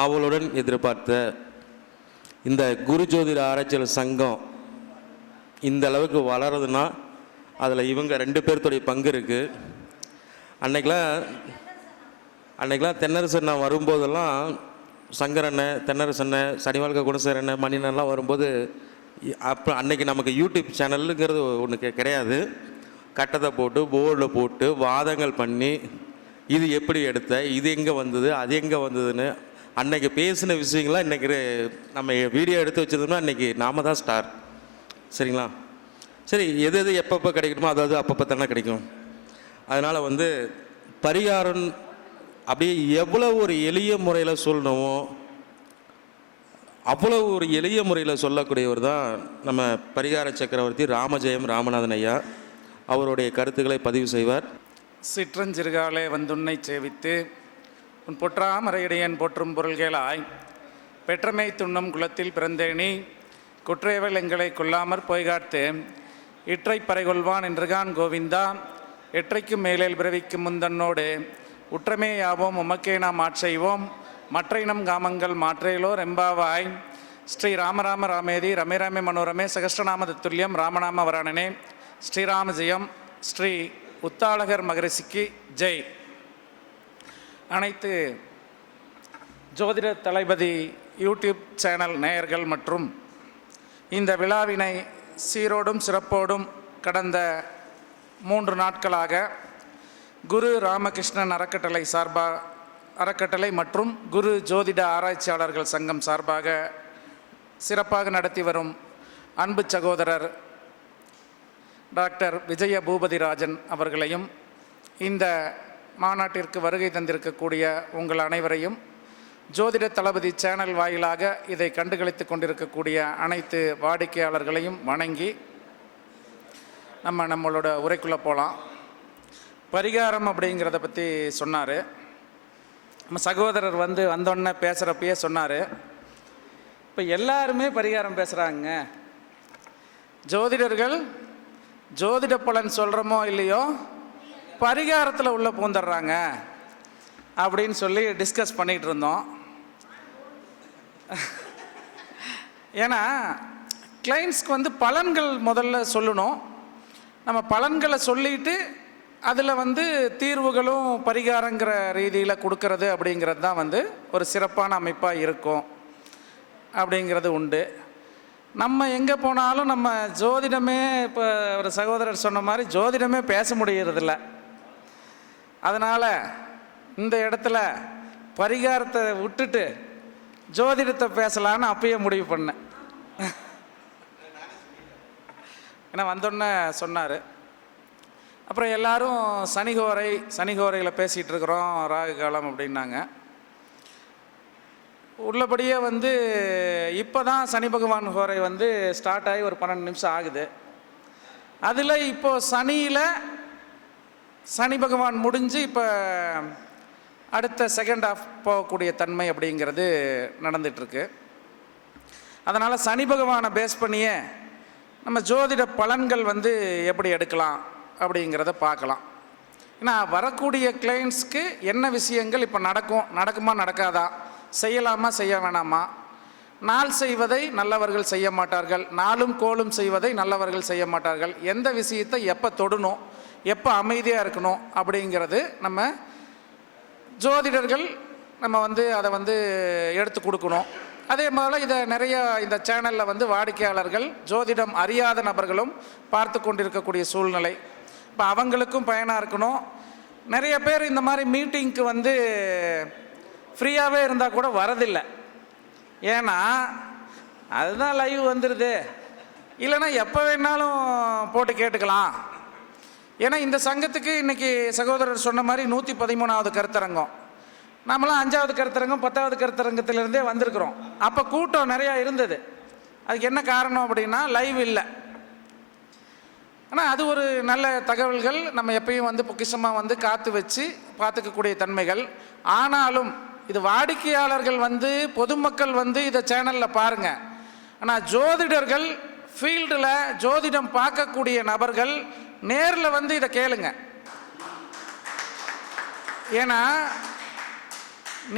ஆவலுடன் எதிர்பார்த்த இந்த குரு ஜோதிட ஆராய்ச்சியாளர் சங்கம் இந்த அளவுக்கு வளருதுன்னா அதில் இவங்க 2 பேர்த்துடைய பங்கு இருக்குது. அன்னைக்கெலாம் தென்னரசண்ணா வரும்போதெல்லாம் சங்கரண்ணன், தென்னரசண்ணன், சனிவாழ்க குணசேகரண்ணன், மணினெல்லாம் வரும்போது அப்போ அன்னைக்கு நமக்கு யூடியூப் சேனலுங்கிறது ஒன்று கிடையாது. கட்டத்தை போட்டு போர்டில் போட்டு வாதங்கள் பண்ணி இது எப்படி எடுத்த, இது எங்கே வந்தது, அது எங்கே வந்ததுன்னு அன்னைக்கு பேசின விஷயங்களாம் இன்றைக்கி நம்ம வீடியோ எடுத்து வச்சுருந்தோம்னா அன்றைக்கி நாம் தான் ஸ்டார். சரிங்களா? சரி, எது எது எப்பப்போ கிடைக்கணுமோ அதாவது அப்பப்போ தானே கிடைக்கும். அதனால் வந்து பரிகாரம் அப்படியே எவ்வளோ ஒரு எளிய முறையில் சொல்லணுமோ அவ்வளோ ஒரு எளிய முறையில் சொல்லக்கூடியவர் தான் நம்ம பரிகார சக்கரவர்த்தி ராமஜெயம் ராமநாதன் ஐயா. அவருடைய கருத்துக்களை பதிவு செய்வார். சிற்றஞ்சிறுகாலே வந்துன்னை சேவித்து உன் பொற்றாமரையடியன் போற்றும் பொருள்களாய் பெற்றமை துண்ணும் குலத்தில் பிறந்தேனி குற்றேவல் எங்களை கொல்லாமற் பொய்காட்டு இற்றை பறைகொள்வான் என்றுகான் கோவிந்தா எற்றைக்கும் மேலேல் பிறவிக்கும் முந்தன்னோடு உற்றமே யாவோம் உமக்கே நாம் ஆட்செய்வோம் மற்றையினம் காமங்கள் மாற்றையிலோர் எம்பாவாய் ஸ்ரீ ராமராம ராமேதி ரமே ராமே மனோரமே சகஸ்ரநாம தத்துல்யம் ராமநாம வராணனே ஸ்ரீராம ஜெயம். ஸ்ரீ உத்தாளகர் மகரிஷிக்கு ஜெய். அனைத்து ஜோதிட தளபதி யூடியூப் சேனல் நேயர்கள் மற்றும் இந்த விழாவினை சீரோடும் சிறப்போடும் கடந்த 3 நாட்களாக குரு ராமகிருஷ்ணன் அறக்கட்டளை மற்றும் குரு ஜோதிட ஆராய்ச்சியாளர்கள் சங்கம் சார்பாக சிறப்பாக நடத்தி வரும் அன்பு சகோதரர் டாக்டர் விஜய பூபதிராஜன் அவர்களையும் இந்த மாநாட்டிற்கு வருகை தந்திருக்கக்கூடிய உங்கள் அனைவரையும் ஜோதிட தளபதி சேனல் வாயிலாக இதை கண்டுகளித்து கொண்டிருக்கக்கூடிய அனைத்து வாடிக்கையாளர்களையும் வணங்கி நம்மளோட உரைக்குள்ளே போகலாம். பரிகாரம் அப்படிங்கிறத பற்றி சொன்னார். நம்ம சகோதரர் வந்தோடனே பேசுகிறப்பயே சொன்னார், இப்போ எல்லாருமே பரிகாரம் பேசுகிறாங்க, ஜோதிடர்கள் ஜோதிட பலன் சொல்கிறோமோ இல்லையோ பரிகாரத்தில் உள்ளே பூந்துடுறாங்க அப்படின்னு சொல்லி டிஸ்கஸ் பண்ணிகிட்டு இருந்தோம். ஏன்னா கிளைண்ட்ஸ்க்கு பலன்கள் முதல்ல சொல்லணும். நம்ம பலன்களை சொல்லிட்டு அதில் தீர்வுகளும் பரிகாரங்கிற ரீதியில் கொடுக்கறது அப்படிங்கிறது தான் ஒரு சிறப்பான அமைப்பாக இருக்கும் அப்படிங்கிறது உண்டு. நம்ம எங்கே போனாலும் நம்ம ஜோதிடமே, இப்போ ஒரு சகோதரர் சொன்ன மாதிரி ஜோதிடமே பேச முடியறதில்ல. அதனால் இந்த இடத்துல பரிகாரத்தை விட்டுட்டு ஜோதிடத்தை பேசலான்னு அப்பயே முடிவு பண்ணேன். ஏன்னா வந்தோடனே சொன்னார். அப்புறம் எல்லாரும் சனிகோரையில் பேசிகிட்டு இருக்கிறோம், ராகு காலம் அப்படின்னாங்க. உள்ளபடியே இப்போ தான் சனி பகவான் ஹோரை ஸ்டார்ட் ஆகி ஒரு 12 நிமிஷம் ஆகுது. அதில் இப்போது சனி பகவான் முடிஞ்சு இப்போ அடுத்த செகண்ட் ஹாஃப் போகக்கூடிய தன்மை அப்படிங்கிறது நடந்துகிட்ருக்கு. அதனால் சனி பகவானை பேஸ் பண்ணியே நம்ம ஜோதிட பலன்கள் எப்படி எடுக்கலாம் அப்படிங்கிறத பார்க்கலாம். ஏன்னா வரக்கூடிய கிளைண்ட்ஸ்க்கு என்ன விஷயங்கள் இப்போ நடக்குமா நடக்காதா, செய்யலாமா செய்ய வேணாமா, நாள் செய்வதை நல்லவர்கள் செய்ய மாட்டார்கள், நாளும் கோளும் செய்வதை நல்லவர்கள் செய்ய மாட்டார்கள், எந்த விஷயத்தை எப்போ தொடணும், எப்போ அமைதியாக இருக்கணும் அப்படிங்கிறது நம்ம ஜோதிடர்கள் நம்ம அதை எடுத்து கொடுக்கணும். அதே போல் இதை நிறைய இந்த சேனலில் வாடிக்கையாளர்கள் ஜோதிடம் அறியாத நபர்களும் பார்த்து கொண்டிருக்கக்கூடிய சூழ்நிலை. இப்போ அவங்களுக்கும் பயனாக இருக்கணும். நிறைய பேர் இந்த மாதிரி மீட்டிங்க்கு ஃப்ரீயாகவே இருந்தால் கூட வரதில்லை. ஏன்னா அதுதான் லைவ் வந்துடுது, இல்லைன்னா எப்போ வேணாலும் போட்டு கேட்டுக்கலாம். ஏன்னா இந்த சங்கத்துக்கு இன்றைக்கி சகோதரர் சொன்ன மாதிரி 113வது கருத்தரங்கம், நம்மளாம் 5வது கருத்தரங்கம் 10வது கருத்தரங்கத்திலேருந்தே வந்திருக்கிறோம். அப்போ கூட்டம் நிறையா இருந்தது. அதுக்கு என்ன காரணம் அப்படின்னா லைவ் இல்லை. ஆனால் அது ஒரு நல்ல தகவல்கள், நம்ம எப்பயும் பொக்கிஷமாக காத்து வச்சு பார்த்துக்கக்கூடிய தன்மைகள். ஆனாலும் இது வாடிக்கையாளர்கள் பொதுமக்கள் இதை சேனலில் பாருங்கள். ஆனால் ஜோதிடர்கள் ஃபீல்டில் ஜோதிடம் பார்க்கக்கூடிய நபர்கள் நேரில் இதை கேளுங்க. ஏன்னா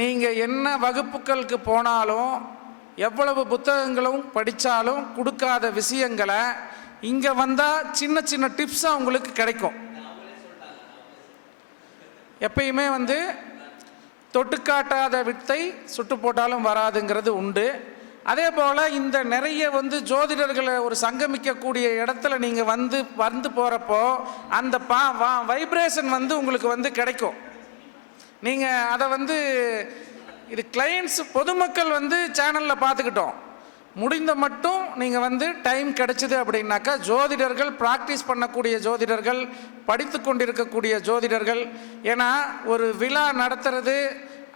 நீங்கள் என்ன வகுப்புகளுக்கு போனாலும் எவ்வளவு புத்தகங்களும் படித்தாலும் கொடுக்காத விஷயங்களை இங்கே வந்தால் சின்ன சின்ன டிப்ஸாக உங்களுக்கு கிடைக்கும். எப்பயுமே வந்து தொட்டுக்காட்டாத வித்தை சுட்டு போட்டாலும் வராதுங்கிறது உண்டு. அதே போல் இந்த நிறைய வந்து ஜோதிடர்களை ஒரு சங்கமிக்கக்கூடிய இடத்துல நீங்கள் வந்து போகிறப்போ அந்த வைப்ரேஷன் வந்து உங்களுக்கு வந்து கிடைக்கும். நீங்கள் அதை வந்து இது கிளையண்ட்ஸ் பொதுமக்கள் வந்து சேனலில் பார்த்துக்கிட்டோம். முடிந்த மட்டும் நீங்கள் வந்து டைம் கிடைச்சிது அப்படின்னாக்கா ஜோதிடர்கள், ப்ராக்டிஸ் பண்ணக்கூடிய ஜோதிடர்கள், படித்து கொண்டிருக்கக்கூடிய ஜோதிடர்கள், ஏன்னா ஒரு விழா நடத்துறது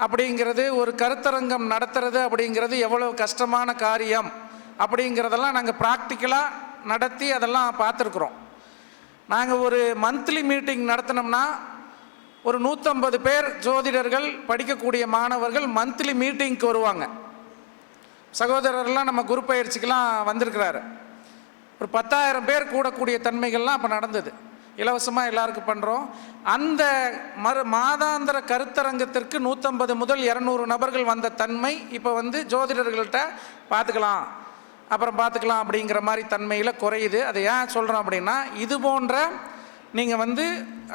அப்படிங்கிறது, ஒரு கருத்தரங்கம் நடத்துறது அப்படிங்கிறது எவ்வளோ கஷ்டமான காரியம் அப்படிங்கிறதெல்லாம் நாங்கள் ப்ராக்டிக்கலாக நடத்தி அதெல்லாம் பார்த்துருக்குறோம். நாங்கள் ஒரு மந்த்லி மீட்டிங் நடத்தினோம்னா ஒரு 150 பேர் ஜோதிடர்கள் படிக்கக்கூடிய மாணவர்கள் மந்த்லி மீட்டிங்க்கு வருவாங்க. சகோதரர்லாம் நம்ம குரு பயிற்சிக்கெலாம் வந்திருக்கிறாரு. ஒரு 10,000 பேர் கூடக்கூடிய தன்மைகள்லாம் அப்போ நடந்தது. இலவசமாக எல்லாருக்கும் பண்ணுறோம். அந்த மாதாந்திர கருத்தரங்கத்திற்கு 150 முதல் 200 நபர்கள் வந்த தன்மை இப்போ வந்து ஜோதிடர்கள்ட்ட பார்த்துக்கலாம் அப்படிங்கிற மாதிரி தன்மையில் குறையுது. அதை ஏன் சொல்கிறோம் அப்படின்னா, இது போன்ற நீங்கள் வந்து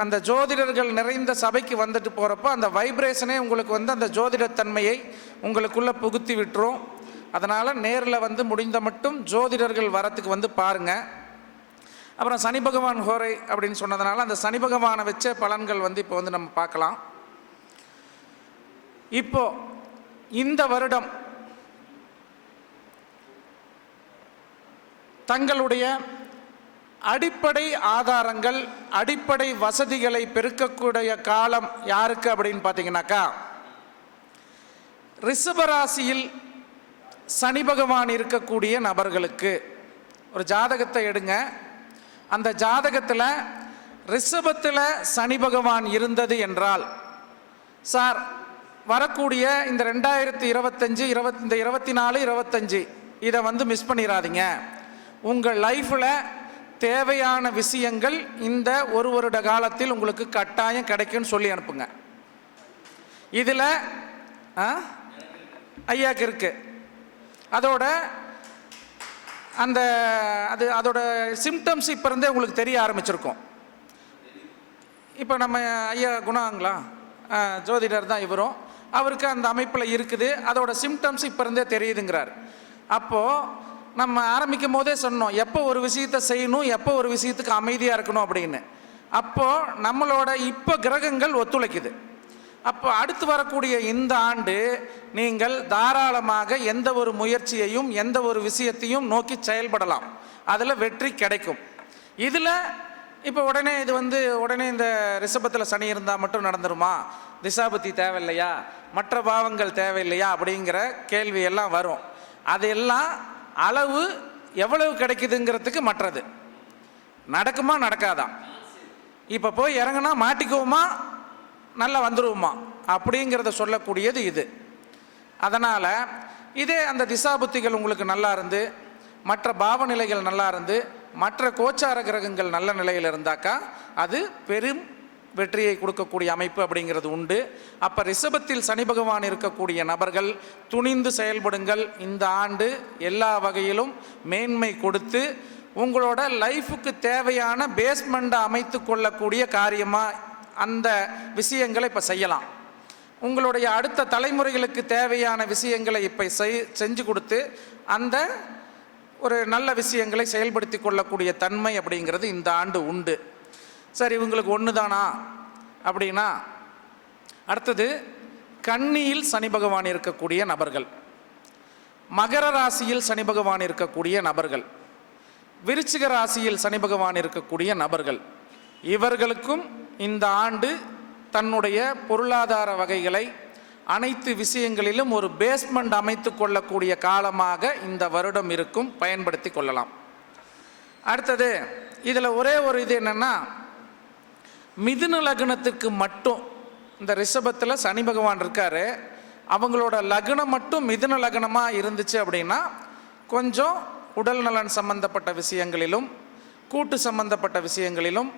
அந்த ஜோதிடர்கள் நிறைந்த சபைக்கு வந்துட்டு போகிறப்போ அந்த வைப்ரேஷனே உங்களுக்கு வந்து அந்த ஜோதிடத்தன்மையை உங்களுக்குள்ளே புகுத்தி விட்டுரும். அதனால் நேரில் வந்து முடிந்த மட்டும் ஜோதிடர்கள் வரத்துக்கு வந்து பாருங்கள். அப்புறம் சனி பகவான் ஹோரை அப்படின்னு சொன்னதுனால அந்த சனி பகவானை வச்ச பலன்கள் வந்து இப்போ வந்து நம்ம பார்க்கலாம். இப்போ இந்த வருடம் தங்களுடைய அடிப்படை ஆதாரங்கள், அடிப்படை வசதிகளை பெருக்கக்கூடிய காலம் யாருக்கு அப்படின்னு பார்த்தீங்கன்னாக்கா, ரிஷபராசியில் சனி பகவான் இருக்கக்கூடிய நபர்களுக்கு. ஒரு ஜாதகத்தை எடுங்க. அந்த ஜாதகத்தில் ரிஷபத்தில் சனி பகவான் இருந்தது என்றால், சார் வரக்கூடிய இந்த 2025 இந்த 24 25 இதை வந்து மிஸ் பண்ணிடாதீங்க. உங்கள் லைஃப்பில் தேவையான விஷயங்கள் இந்த ஒரு வருட காலத்தில் உங்களுக்கு கட்டாயம் கிடைக்கும்னு சொல்லி அனுப்புங்க. இதில் ஐயாக்கு இருக்கு. அதோட அதோட சிம்டம்ஸ் இப்போ இருந்தே உங்களுக்கு தெரிய ஆரம்பிச்சிருக்கும். இப்போ நம்ம ஐயா குணாங்களா ஜோதிடர் தான் இவரும், அவருக்கு அந்த அமைப்பில் இருக்குது. அதோட சிம்டம்ஸ் இப்போ இருந்தே தெரியுதுங்கிறார். அப்போது நம்ம ஆரம்பிக்கும் போதே சொன்னோம், எப்போ ஒரு விஷயத்தை செய்யணும், எப்போ ஒரு விஷயத்துக்கு அமைதியாக இருக்கணும் அப்படின்னு. அப்போது நம்மளோட இப்போ கிரகங்கள் ஒத்துழைக்குது. அப்போ அடுத்து வரக்கூடிய இந்த ஆண்டு நீங்கள் தாராளமாக எந்த ஒரு முயற்சியையும் எந்த ஒரு விஷயத்தையும் நோக்கி செயல்படலாம். அதில் வெற்றி கிடைக்கும். இதில் இப்போ உடனே இந்த ரிஷபத்தில் சனி இருந்தால் மட்டும் நடந்துருமா, திசாபுத்தி தேவையில்லையா, மற்ற பாவங்கள் தேவையில்லையா அப்படிங்கிற கேள்வி எல்லாம் வரும். அதெல்லாம் அளவு எவ்வளவு கிடைக்குதுங்கிறதுக்கு மற்றது. நடக்குமா நடக்காதான், இப்போ போய் இறங்கினா மாட்டிக்குவோமா நல்லா வந்துடுவோமா அப்படிங்கிறத சொல்லக்கூடியது இது. அதனால் இதே அந்த திசாபுத்திகள் உங்களுக்கு நல்லா இருந்து, மற்ற பாவநிலைகள் நல்லா இருந்து, மற்ற கோச்சார கிரகங்கள் நல்ல நிலையில் இருந்தாக்கா அது பெரும் வெற்றியை கொடுக்கக்கூடிய அமைப்பு அப்படிங்கிறது உண்டு. அப்போ ரிஷபத்தில் சனி பகவான் இருக்கக்கூடிய நபர்கள் துணிந்து செயல்படுங்கள். இந்த ஆண்டு எல்லா வகையிலும் மேன்மை கொடுத்து உங்களோட லைஃபுக்கு தேவையான பேஸ்மெண்ட்டை அமைத்து கொள்ளக்கூடிய காரியமாக அந்த விஷயங்களை இப்போ செய்யலாம். உங்களுடைய அடுத்த தலைமுறைகளுக்கு தேவையான விஷயங்களை இப்போ செஞ்சு கொடுத்து அந்த ஒரு நல்ல விஷயங்களை செயல்படுத்தி கொள்ளக்கூடிய தன்மை அப்படிங்கிறது இந்த ஆண்டு உண்டு. சரி, இவங்களுக்கு ஒன்று தானா அப்படின்னா, அடுத்தது கன்னியில் சனி பகவான் இருக்கக்கூடிய நபர்கள், மகர ராசியில் சனி பகவான் இருக்கக்கூடிய நபர்கள், விருச்சிக ராசியில் சனி பகவான் இருக்கக்கூடிய நபர்கள், இவர்களுக்கும் இந்த ஆண்டு தன்னுடைய பொருளாதார வகைகளை அனைத்து விஷயங்களிலும் ஒரு பேஸ்மெண்ட் அமைத்து கொள்ளக்கூடிய காலமாக இந்த வருடம் இருக்கும். பயன்படுத்தி கொள்ளலாம். அடுத்தது இதில் ஒரே ஒரு இது என்னென்னா, மிதுன லக்னத்துக்கு மட்டும் இந்த ரிஷபத்தில் சனி பகவான் இருக்கார். அவங்களோட லக்னம் மட்டும் மிதுன லக்னமாக இருந்துச்சு அப்படின்னா கொஞ்சம் உடல் நலன் சம்பந்தப்பட்ட விஷயங்களிலும் கூட்டு சம்பந்தப்பட்ட விஷயங்களிலும்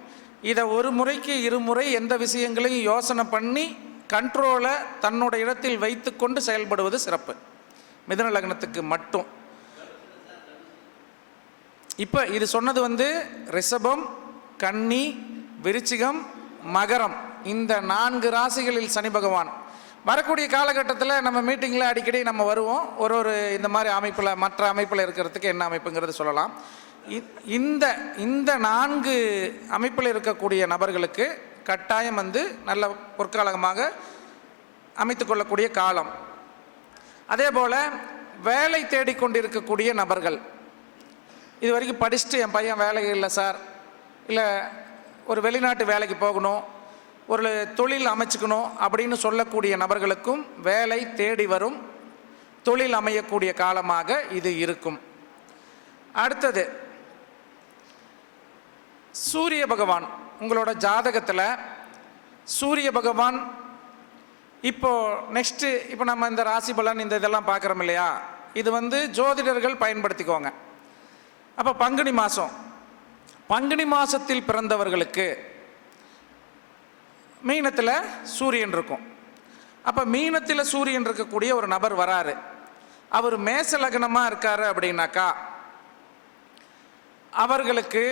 இதை ஒரு முறைக்கு இருமுறை எந்த விஷயங்களையும் யோசனை பண்ணி கண்ட்ரோலை தன்னோட இடத்தில் வைத்துக்கொண்டு செயல்படுவது சிறப்பு. மிதுன லக்னத்துக்கு மட்டும். இப்போ இது சொன்னது ரிஷபம், கன்னி, விருச்சிகம், மகரம், இந்த 4 ராசிகளில் சனி பகவான் வரக்கூடிய காலகட்டத்தில் நம்ம மீட்டிங்கில் அடிக்கடி நம்ம வருவோம். ஒரு இந்த மாதிரி அமைப்பில், மற்ற அமைப்பில் இருக்கிறதுக்கு என்ன அமைப்புங்கிறது சொல்லலாம். இந்த 4 அமைப்பில் இருக்கக்கூடிய நபர்களுக்கு கட்டாயம் நல்ல பொற்காலமாக அமைத்து கொள்ளக்கூடிய காலம். அதே போல் வேலை தேடிக்கொண்டிருக்கக்கூடிய நபர்கள், இது வரைக்கும் படிச்சுட்டு என் பையன் வேலை இல்லை சார், இல்லை ஒரு வெளிநாட்டு வேலைக்கு போகணும், ஒரு தொழில் அமைச்சுக்கணும் அப்படின்னு சொல்லக்கூடிய நபர்களுக்கும் வேலை தேடி வரும், தொழில் அமையக்கூடிய காலமாக இது இருக்கும். அடுத்தது சூரிய பகவான். உங்களோட ஜாதகத்தில் சூரிய பகவான் இப்போ நெக்ஸ்ட்டு, இப்போ நம்ம இந்த ராசி பலன் இந்த இதெல்லாம் பார்க்குறோம் இல்லையா, இது ஜோதிடர்கள் பயன்படுத்திக்கோங்க. அப்போ பங்குனி மாதத்தில் பிறந்தவர்களுக்கு மீனத்தில் சூரியன் இருக்கும். அப்போ மீனத்தில் சூரியன் இருக்கக்கூடிய ஒரு நபர் வராரு, அவர் மேச லக்னமாக இருக்காரு அப்படின்னாக்கா அவர்களுக்கு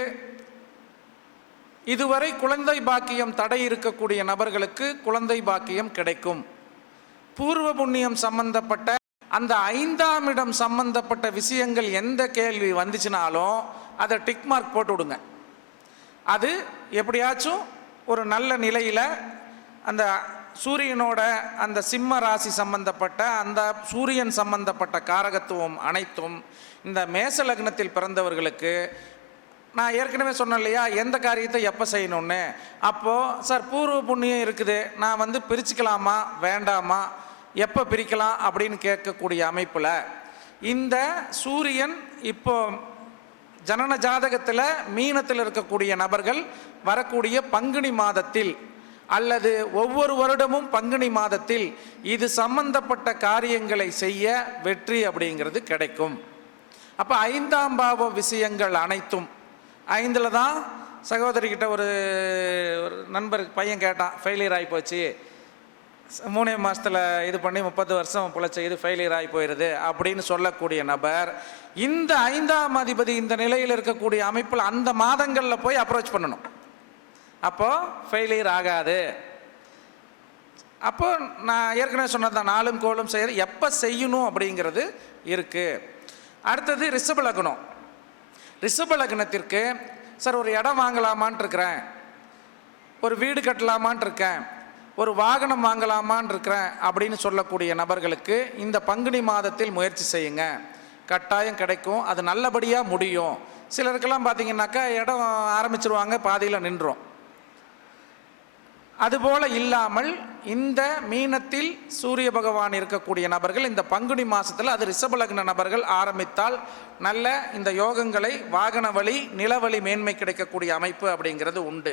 இதுவரை குழந்தை பாக்கியம் தடை இருக்கக்கூடிய நபர்களுக்கு குழந்தை பாக்கியம் கிடைக்கும். பூர்வ புண்ணியம் சம்பந்தப்பட்ட அந்த 5ஆம் இடம் சம்பந்தப்பட்ட விஷயங்கள் எந்த கேள்வி வந்துச்சுனாலும் அதை டிக் மார்க் போட்டு விடுங்க. அது எப்படியாச்சும் ஒரு நல்ல நிலையில் அந்த சூரியனோட அந்த சிம்ம ராசி சம்பந்தப்பட்ட அந்த சூரியன் சம்பந்தப்பட்ட காரகத்துவம் அனைத்தும் இந்த மேச லக்னத்தில் பிறந்தவர்களுக்கு, நான் ஏற்கனவே சொன்னேன் இல்லையா எந்த காரியத்தை எப்போ செய்யணும்னு. அப்போது சார் பூர்வ புண்ணியம் இருக்குது, நான் பிரிச்சுக்கலாமா வேண்டாமா, எப்போ பிரிக்கலாம் அப்படின்னு கேட்கக்கூடிய அமைப்பில் இந்த சூரியன் இப்போ ஜனன ஜாதகத்தில் மீனத்தில் இருக்கக்கூடிய நபர்கள் வரக்கூடிய பங்குனி மாதத்தில் அல்லது ஒவ்வொரு வருடமும் பங்குனி மாதத்தில் இது சம்பந்தப்பட்ட காரியங்களை செய்ய வெற்றி அப்படிங்கிறது கிடைக்கும். அப்போ 5ஆம் பாவ விஷயங்கள் அனைத்தும் 5ல் தான். சகோதரிக்கிட்ட ஒரு நண்பர் பையன் கேட்டான், ஃபெயிலியர் ஆகி போச்சு, 3 மாதத்தில் இது பண்ணி 30 வருஷம் பிழைச்ச இது ஃபெயிலியர் ஆகி போயிடுது அப்படின்னு சொல்லக்கூடிய நபர் இந்த 5ஆம் அதிபதி இந்த நிலையில் இருக்கக்கூடிய அமைப்பில் அந்த மாதங்களில் போய் அப்ரோச் பண்ணணும். அப்போது ஃபெயிலியர் ஆகாது. அப்போ நான் ஏற்கனவே சொன்னது தான், 4 கோளும் செய்கிறது எப்போ செய்யணும் அப்படிங்கிறது இருக்குது. அடுத்தது ரிஷப லக்னம். ரிஷப லக்னத்திற்கு சார் ஒரு இடம் வாங்கலாமான் இருக்கிறேன், ஒரு வீடு கட்டலாமான் இருக்கேன், ஒரு வாகனம் வாங்கலாமான் இருக்கிறேன் அப்படின்னு சொல்லக்கூடிய நபர்களுக்கு இந்த பங்குனி மாதத்தில் முயற்சி செய்யுங்க, கட்டாயம் கிடைக்கும். அது நல்லபடியாக முடியும். சிலருக்கெல்லாம் பார்த்தீங்கன்னாக்கா இடம் ஆரம்பிச்சிருவாங்க, பாதியில் நின்றோம். அதுபோல் இல்லாமல் இந்த மீனத்தில் சூரிய பகவான் இருக்கக்கூடிய நபர்கள் இந்த பங்குனி மாதத்தில், அது ரிஷப லக்ன நபர்கள் ஆரம்பித்தால் நல்ல இந்த யோகங்களை வாகன வழி நிலவழி மேன்மை கிடைக்கக்கூடிய அமைப்பு அப்படிங்கிறது உண்டு.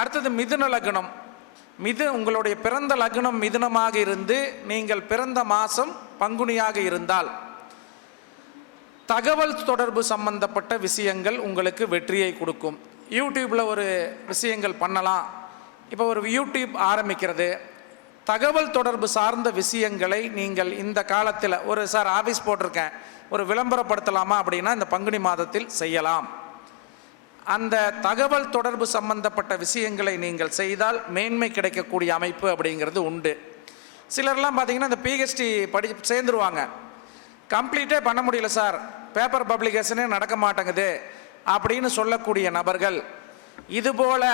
அடுத்தது மிதுன லக்னம். உங்களுடைய பிறந்த லக்னம் மிதுனமாக இருந்து நீங்கள் பிறந்த மாதம் பங்குனியாக இருந்தால் தகவல் தொடர்பு சம்பந்தப்பட்ட விஷயங்கள் உங்களுக்கு வெற்றியை கொடுக்கும். யூடியூப்பில் ஒரு விஷயங்கள் பண்ணலாம். இப்போ ஒரு யூடியூப் ஆரம்பிக்கிறது, தகவல் தொடர்பு சார்ந்த விஷயங்களை நீங்கள் இந்த காலத்தில் ஒரு சார் ஆஃபீஸ் போட்டிருக்கேன், ஒரு விளம்பரப்படுத்தலாமா அப்படின்னா இந்த பங்குனி மாதத்தில் செய்யலாம். அந்த தகவல் தொடர்பு சம்பந்தப்பட்ட விஷயங்களை நீங்கள் செய்தால் மேன்மை கிடைக்கக்கூடிய அமைப்பு அப்படிங்கிறது உண்டு. சிலர்லாம் பார்த்தீங்கன்னா இந்த பிஹெச்டி சேர்ந்துருவாங்க, கம்ப்ளீட்டே பண்ண முடியல சார், பேப்பர் பப்ளிகேஷனே நடக்க மாட்டேங்குது அப்படின்னு சொல்லக்கூடிய நபர்கள் இதுபோல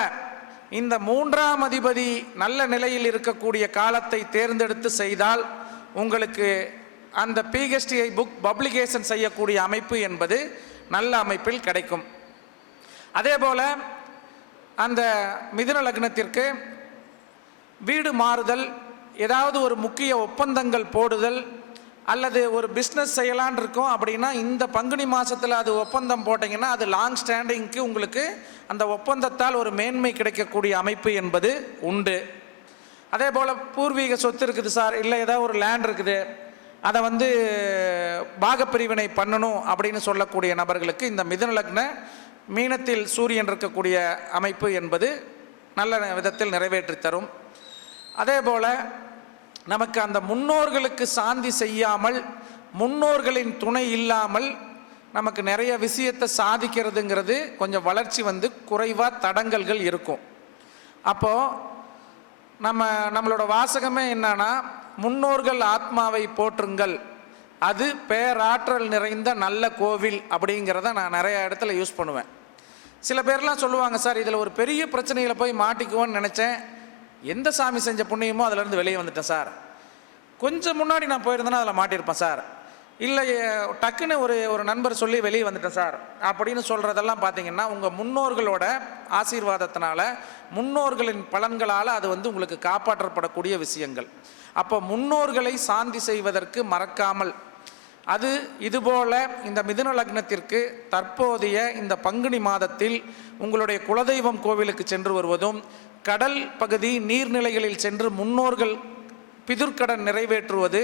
இந்த 3ஆம் அதிபதி நல்ல நிலையில் இருக்கக்கூடிய காலத்தை தேர்ந்தெடுத்து செய்தால் உங்களுக்கு அந்த பிஹெச்டியை பப்ளிகேஷன் செய்யக்கூடிய அமைப்பு என்பது நல்ல அமைப்பில் கிடைக்கும். அதே போல் அந்த மிதுன லக்னத்திற்கு வீடு மாறுதல், ஏதாவது ஒரு முக்கிய ஒப்பந்தங்கள் போடுதல் அல்லது ஒரு பிஸ்னஸ் செய்யலான் இருக்கோம் அப்படின்னா இந்த பங்குனி மாதத்தில் அது ஒப்பந்தம் போட்டிங்கன்னா அது லாங் ஸ்டாண்டிங்க்கு உங்களுக்கு அந்த ஒப்பந்தத்தால் ஒரு மேன்மை கிடைக்கக்கூடிய அமைப்பு என்பது உண்டு. அதே போல் பூர்வீக சொத்து இருக்குது சார், இல்லை ஏதாவது ஒரு லேண்ட் இருக்குது, அதை பாகப்பிரிவினை பண்ணணும் அப்படின்னு சொல்லக்கூடிய நபர்களுக்கு இந்த மிதுன லக்ன மீனத்தில் சூரியன் இருக்கக்கூடிய அமைப்பு என்பது நல்ல விதத்தில் நிறைவேற்றி தரும். அதே போல் நமக்கு அந்த முன்னோர்களுக்கு சாந்தி செய்யாமல், முன்னோர்களின் துணை இல்லாமல் நமக்கு நிறைய விஷயத்தை சாதிக்கிறதுங்கிறது கொஞ்சம் வளர்ச்சி வந்து குறைவாக தடங்கல்கள் இருக்கும். அப்போது நம்மளோட வாசகமே என்னன்னா, முன்னோர்கள் ஆத்மாவை போற்றுங்கள், அது பேராற்றல் நிறைந்த நல்ல கோவில் அப்படிங்கிறத நான் நிறைய இடத்துல யூஸ் பண்ணுவேன். சில பேர்லாம் சொல்லுவாங்க, சார் இதில் ஒரு பெரிய பிரச்சனையில் போய் மாட்டிக்குவோன்னு நினச்சேன், எந்த சாமி செஞ்ச புண்ணியமோ அதிலேருந்து வெளியே வந்துட்டேன் சார், கொஞ்சம் முன்னாடி நான் போயிருந்தேன்னா அதில் மாட்டியிருப்பேன் சார், இல்லை டக்குன்னு ஒரு நண்பர் சொல்லி வெளியே வந்துட்டேன் சார் அப்படின்னு சொல்கிறதெல்லாம் பார்த்தீங்கன்னா உங்கள் முன்னோர்களோட ஆசீர்வாதத்தினால, முன்னோர்களின் பலன்களால் அது வந்து உங்களுக்கு காப்பாற்றப்படக்கூடிய விஷயங்கள். அப்போ முன்னோர்களை சாந்தி செய்வதற்கு மறக்காமல், அது இதுபோல இந்த மிதுன லக்னத்திற்கு தற்போதைய இந்த பங்குனி மாதத்தில் உங்களுடைய குலதெய்வம் கோவிலுக்கு சென்று வருவதும், கடல் பகுதி நீர்நிலைகளில் சென்று முன்னோர்கள் பிதுர்க்கடன் நிறைவேற்றுவது,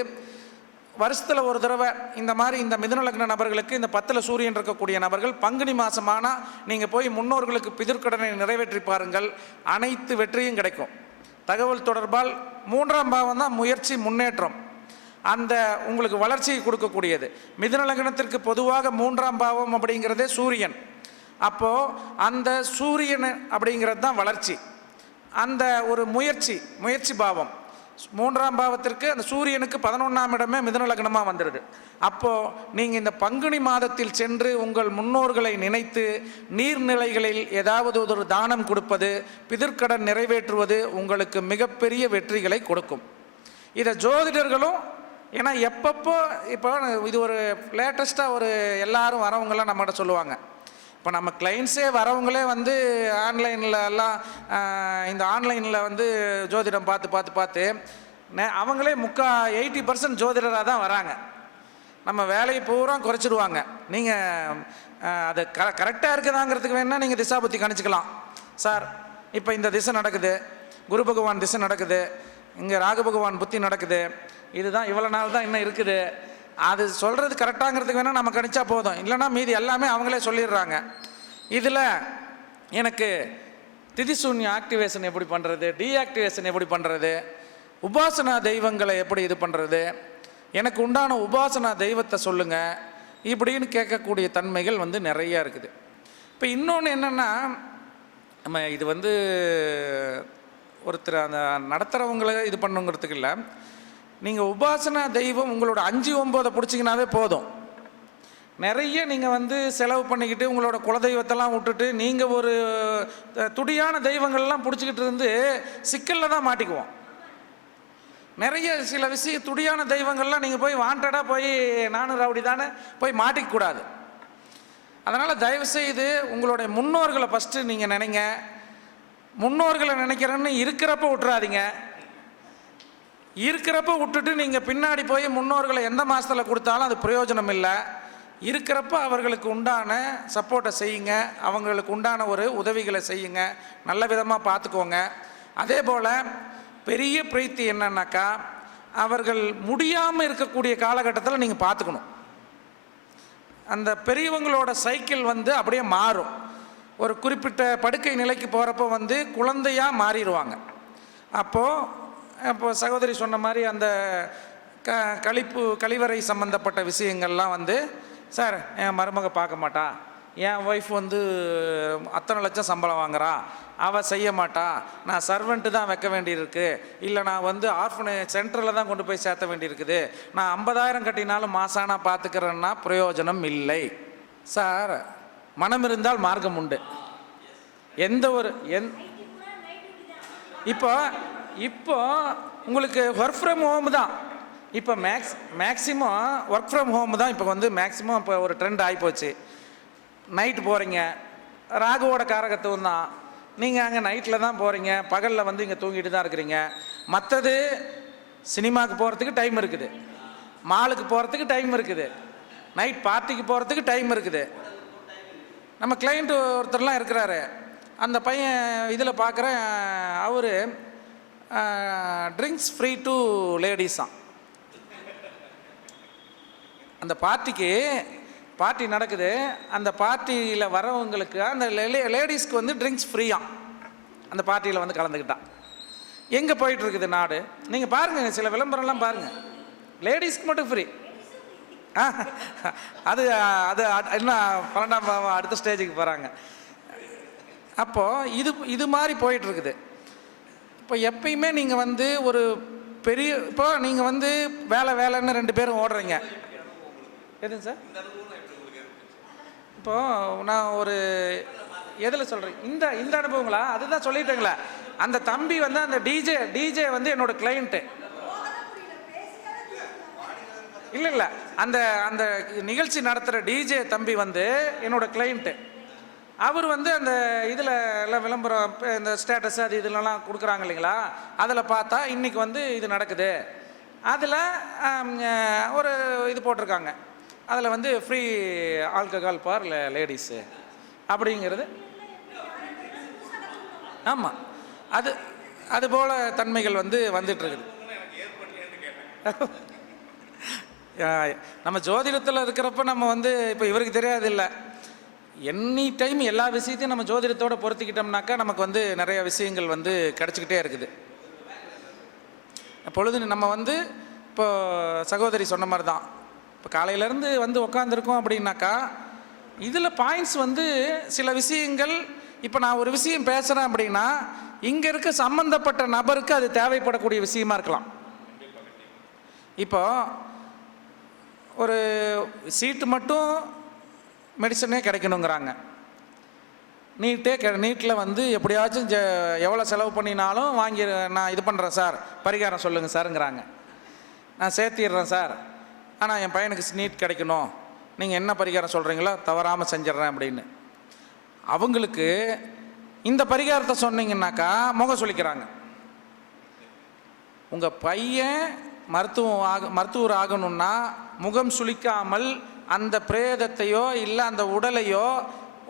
வருஷத்தில் ஒரு தடவை இந்த மாதிரி இந்த மிதுன லக்ன நபர்களுக்கு, இந்த 10ல் சூரியன் இருக்கக்கூடிய நபர்கள் பங்குனி மாதமானால் நீங்கள் போய் முன்னோர்களுக்கு பிதுர்க்கடனை நிறைவேற்றி பாருங்கள், அனைத்து வெற்றியும் கிடைக்கும். தகவல் தொடர்பால் 3ஆம் பாவம் தான் முயற்சி, முன்னேற்றம், அந்த உங்களுக்கு வளர்ச்சியை கொடுக்கக்கூடியது. மிதுன லக்னத்திற்கு பொதுவாக 3ஆம் பாவம் அப்படிங்கிறதே சூரியன். அப்போது அந்த சூரியன் அப்படிங்கிறது தான் வளர்ச்சி, அந்த ஒரு முயற்சி பாவம். 3ஆம் பாவத்திற்கு அந்த சூரியனுக்கு 11ஆம் இடமே மிதுன லக்னமாக வந்துடுது. அப்போது நீங்கள் இந்த பங்குனி மாதத்தில் சென்று உங்கள் முன்னோர்களை நினைத்து நீர்நிலைகளில் ஏதாவது ஒரு தானம் கொடுப்பது, பிதிர்க்கடன் நிறைவேற்றுவது உங்களுக்கு மிகப்பெரிய வெற்றிகளை கொடுக்கும். இதை ஜோதிடர்களும், ஏன்னா எப்பப்போ இப்போ இது ஒரு லேட்டஸ்ட்டாக ஒரு எல்லாரும் வரவங்களாம் நம்மகிட்ட சொல்லுவாங்க. இப்போ நம்ம கிளைண்ட்ஸே வரவங்களே வந்து ஆன்லைனில் எல்லாம் இந்த ஆன்லைனில் வந்து ஜோதிடம் பார்த்து அவங்களே 80% ஜோதிடராக தான் வராங்க. நம்ம வேலையை பூரா குறைச்சிடுவாங்க. நீங்கள் அது கரெக்டாக இருக்குதாங்கிறதுக்கு வேணால் நீங்கள் திசாபுத்தி கணிச்சிக்கலாம். சார் இப்போ இந்த திசை நடக்குது, குரு பகவான் திசை நடக்குது, இங்கே ராகு பகவான் புத்தி நடக்குது, இதுதான் இவ்வளோ நாள் தான் இன்னும் இருக்குது, அது சொல்கிறது கரெக்டாங்கிறதுக்கு வேணால் நம்ம கணிச்சா போதும். இல்லைனா மீதி எல்லாமே அவங்களே சொல்லிடுறாங்க. இதில் எனக்கு திதிசூன்ய ஆக்டிவேஷன் எப்படி பண்ணுறது, டீஆக்டிவேஷன் எப்படி பண்ணுறது, உபாசனா தெய்வங்களை எப்படி இது பண்ணுறது, எனக்கு உண்டான உபாசனா தெய்வத்தை சொல்லுங்கள், இப்படின்னு கேட்கக்கூடிய தன்மைகள் வந்து நிறையா இருக்குது. இப்போ இன்னொன்று என்னென்னா, நம்ம இது வந்து ஒருத்தர் அந்த நடத்துகிறவங்களை இது பண்ணுங்கிறதுக்கு இல்லை, நீங்கள் உபாசனா தெய்வம் உங்களோட 5, 9 பிடிச்சிங்கனாவே போதும். நிறைய நீங்கள் வந்து செலவு பண்ணிக்கிட்டு உங்களோட குலதெய்வத்தெல்லாம் விட்டுட்டு நீங்கள் ஒரு துடியான தெய்வங்கள்லாம் பிடிச்சிக்கிட்டு இருந்து சிக்கலில் தான் மாட்டிக்குவோம். நிறைய சில விஷயம் துடியான தெய்வங்கள்லாம் நீங்கள் போய் வாண்டடாக போய் நானும் ரவுடி தானே போய் மாட்டிக்கக்கூடாது. அதனால் தயவுசெய்து உங்களுடைய முன்னோர்களை ஃபஸ்ட்டு நீங்கள் நினைங்க. முன்னோர்களை நினைக்கிறேன்னு இருக்கிறப்ப விட்டுறாதீங்க. இருக்கிறப்ப விட்டுட்டு நீங்கள் பின்னாடி போய் முன்னோர்களை எந்த மாதத்தில் கொடுத்தாலும் அது பிரயோஜனம் இல்லை. இருக்கிறப்ப அவர்களுக்கு உண்டான சப்போர்ட்டை செய்யுங்க, அவங்களுக்கு உண்டான ஒரு உதவிகளை செய்யுங்க, நல்ல விதமாக பார்த்துக்கோங்க. அதே போல் பெரிய பிரீத்தி என்னன்னாக்கா, அவர்கள் முடியாமல் இருக்கக்கூடிய காலகட்டத்தில் நீங்கள் பார்த்துக்கணும். அந்த பெரியவங்களோட சைக்கிள் வந்து அப்படியே மாறும். ஒரு குறிப்பிட்ட படுக்கை நிலைக்கு போகிறப்போ வந்து குழந்தையாக மாறிடுவாங்க. அப்போ சகோதரி சொன்ன மாதிரி அந்த கழிவறை சம்மந்தப்பட்ட விஷயங்கள்லாம் வந்து, சார் என் மருமக பார்க்க மாட்டா, என் ஒய்ஃப் வந்து அத்தனை லட்சம் சம்பளம் வாங்குறா, அவள் செய்ய மாட்டா, நான் சர்வெண்ட்டு தான் வைக்க வேண்டியிருக்கு, இல்லை நான் வந்து ஆர்ஃபனேஜ் சென்டரில் தான் கொண்டு போய் சேர்த்த வேண்டியிருக்குது, நான் 50,000 கட்டினாலும் மாசானா பார்த்துக்கிறேன்னா பிரயோஜனம் இல்லை. சார் மனம் இருந்தால் மார்க்கம் உண்டு. இப்போ உங்களுக்கு ஒர்க் ஃப்ரம் ஹோம் தான். இப்போ மேக்ஸிமம் ஒர்க் ஃப்ரம் ஹோம் தான் இப்போ வந்து மேக்ஸிமம் இப்போ ஒரு ட்ரெண்ட் ஆகிப்போச்சு. நைட்டு போகிறீங்க, ராகுவோட காரகத்துவம் தான், நீங்கள் அங்கே நைட்டில் தான் போகிறீங்க, பகலில் வந்து இங்கே தூங்கிட்டு தான் இருக்கிறீங்க. மற்றது சினிமாவுக்கு போகிறதுக்கு டைம் இருக்குது, மாலுக்கு போகிறதுக்கு டைம் இருக்குது, நைட் பார்ட்டிக்கு போகிறதுக்கு டைம் இருக்குது. நம்ம கிளைண்ட் ஒருத்தர்லாம் இருக்கிறாரு, அந்த பையன் இதில் பார்க்குறேன், அவர் ட்ரிங்க்ஸ் ஃப்ரீ டு லேடிஸாம். அந்த பார்ட்டி நடக்குது, அந்த பார்ட்டியில் வரவங்களுக்கு அந்த லேடிஸ்க்கு வந்து ட்ரிங்க்ஸ் ஃப்ரீயாம். அந்த பார்ட்டியில் வந்து கலந்துக்கிட்டான். எங்கே போயிட்டு இருக்குது நாடு? நீங்கள் பாருங்கள், சில விளம்பரம்லாம் பாருங்கள், லேடிஸ்க்கு மட்டும் ஃப்ரீ. அது அது என்ன 12ஆம் பாவம் அடுத்த ஸ்டேஜுக்கு போகிறாங்க. அப்போது இது மாதிரி போயிட்டுருக்குது. இப்போ எப்பயுமே நீங்கள் வந்து ஒரு பெரிய, இப்போ நீங்கள் வந்து வேலைன்னு 2 பேரும் ஓடுறீங்க. எதுங்க சார்? இப்போது நான் ஒரு எதில் சொல்கிறேன், இந்த அனுபவங்களா? அதுதான் சொல்லிட்டேங்களா. அந்த தம்பி வந்து அந்த டிஜே வந்து என்னோட கிளைண்ட்டு. இல்லை அந்த அந்த நிகழ்ச்சி நடத்துகிற டிஜே தம்பி வந்து என்னோட கிளைண்ட்டு. அவர் வந்து அந்த இதில் எல்லாம் விளம்பரம், இந்த ஸ்டேட்டஸ் அது இதெல்லாம் கொடுக்குறாங்க இல்லைங்களா, அதில் பார்த்தா இன்றைக்கி வந்து இது நடக்குது. அதில் ஒரு இது போட்டிருக்காங்க, அதில் வந்து ஃப்ரீ ஆல்கஹால் ஃபார் லேடிஸு அப்படிங்கிறது. ஆமாம், அது போல் தன்மைகள் வந்து வந்துட்டுருக்குது. நம்ம ஜோதிடத்தில் இருக்கிறப்ப நம்ம வந்து இப்போ இவருக்கு தெரியாது இல்லை, எனி டைம் எல்லா விஷயத்தையும் நம்ம ஜோதிடத்தோடு பொருத்திக்கிட்டோம்னாக்கா நமக்கு வந்து நிறைய விஷயங்கள் வந்து கிடச்சிக்கிட்டே இருக்குது. பொழுது நம்ம வந்து இப்போ சகோதரி சொன்ன மாதிரி தான், இப்போ காலையிலேருந்து வந்து உக்காந்துருக்கோம் அப்படின்னாக்கா இதில் பாயிண்ட்ஸ் வந்து சில விஷயங்கள், இப்போ நான் ஒரு விஷயம் பேசுகிறேன் அப்படின்னா இங்கே இருக்க சம்மந்தப்பட்ட நபருக்கு அது தேவைப்படக்கூடிய விஷயமா இருக்கலாம். இப்போ ஒரு சீட்டு மட்டும் மெடிசனே கிடைக்கணுங்கிறாங்க. நீட்டில் வந்து எப்படியாச்சும் எவ்வளோ செலவு பண்ணினாலும் வாங்கி நான் இது பண்ணுறேன் சார், பரிகாரம் சொல்லுங்கள் சாருங்கிறாங்க. நான் சேர்த்திடுறேன் சார், ஆனால் என் பையனுக்கு நீட் கிடைக்கணும், நீங்கள் என்ன பரிகாரம் சொல்கிறீங்களோ தவறாமல் செஞ்சிட்றேன் அப்படின்னு. அவங்களுக்கு இந்த பரிகாரத்தை சொன்னீங்கன்னாக்கா முகம் சுளிக்கிறாங்க. உங்கள் பையன் மருத்துவர் ஆகணும்னா முகம் சுளிக்காமல் அந்த பிரேதத்தையோ இல்லை அந்த உடலையோ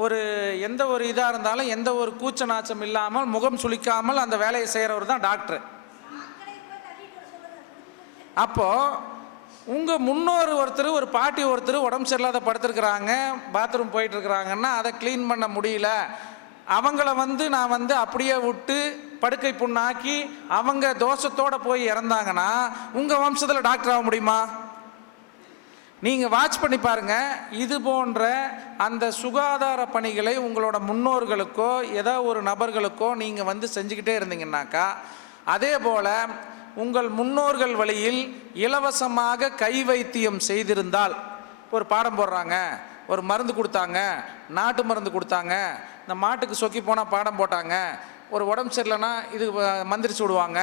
ஒரு எந்த ஒரு இதாக இருந்தாலும் எந்த ஒரு கூச்ச நாச்சம் இல்லாமல் முகம் சுளிக்காமல் அந்த வேலையை செய்கிறவர் தான் டாக்டர். அப்போது உங்கள் முன்னோர் ஒருத்தர், ஒரு பாட்டி ஒருத்தர் உடம்பு சரியில்லாத படுத்துருக்குறாங்க, பாத்ரூம் போயிட்டுருக்குறாங்கன்னா அதை க்ளீன் பண்ண முடியல, அவங்கள வந்து நான் வந்து அப்படியே விட்டு படுக்கை புண்ணாக்கி அவங்க தோஷத்தோடு போய் இறந்தாங்கன்னா உங்கள் வம்சத்தில் டாக்டர் ஆக முடியுமா? நீங்கள் வாட்ச் பண்ணி பாருங்கள். இது போன்ற அந்த சுகாதார பணிகளை உங்களோட முன்னோர்களுக்கோ ஏதோ ஒரு நபர்களுக்கோ நீங்கள் வந்து செஞ்சுக்கிட்டே இருந்தீங்கன்னாக்கா, அதே போல் உங்கள் முன்னோர்கள் வழியில் இலவசமாக கை வைத்தியம் செய்திருந்தால், ஒரு பாடம் போடுறாங்க, ஒரு மருந்து கொடுத்தாங்க, நாட்டு மருந்து கொடுத்தாங்க, இந்த மாட்டுக்கு சொக்கி போனால் பாடம் போட்டாங்க, ஒரு உடம்பு சரியில்லைன்னா இது மந்திரிச்சு விடுவாங்க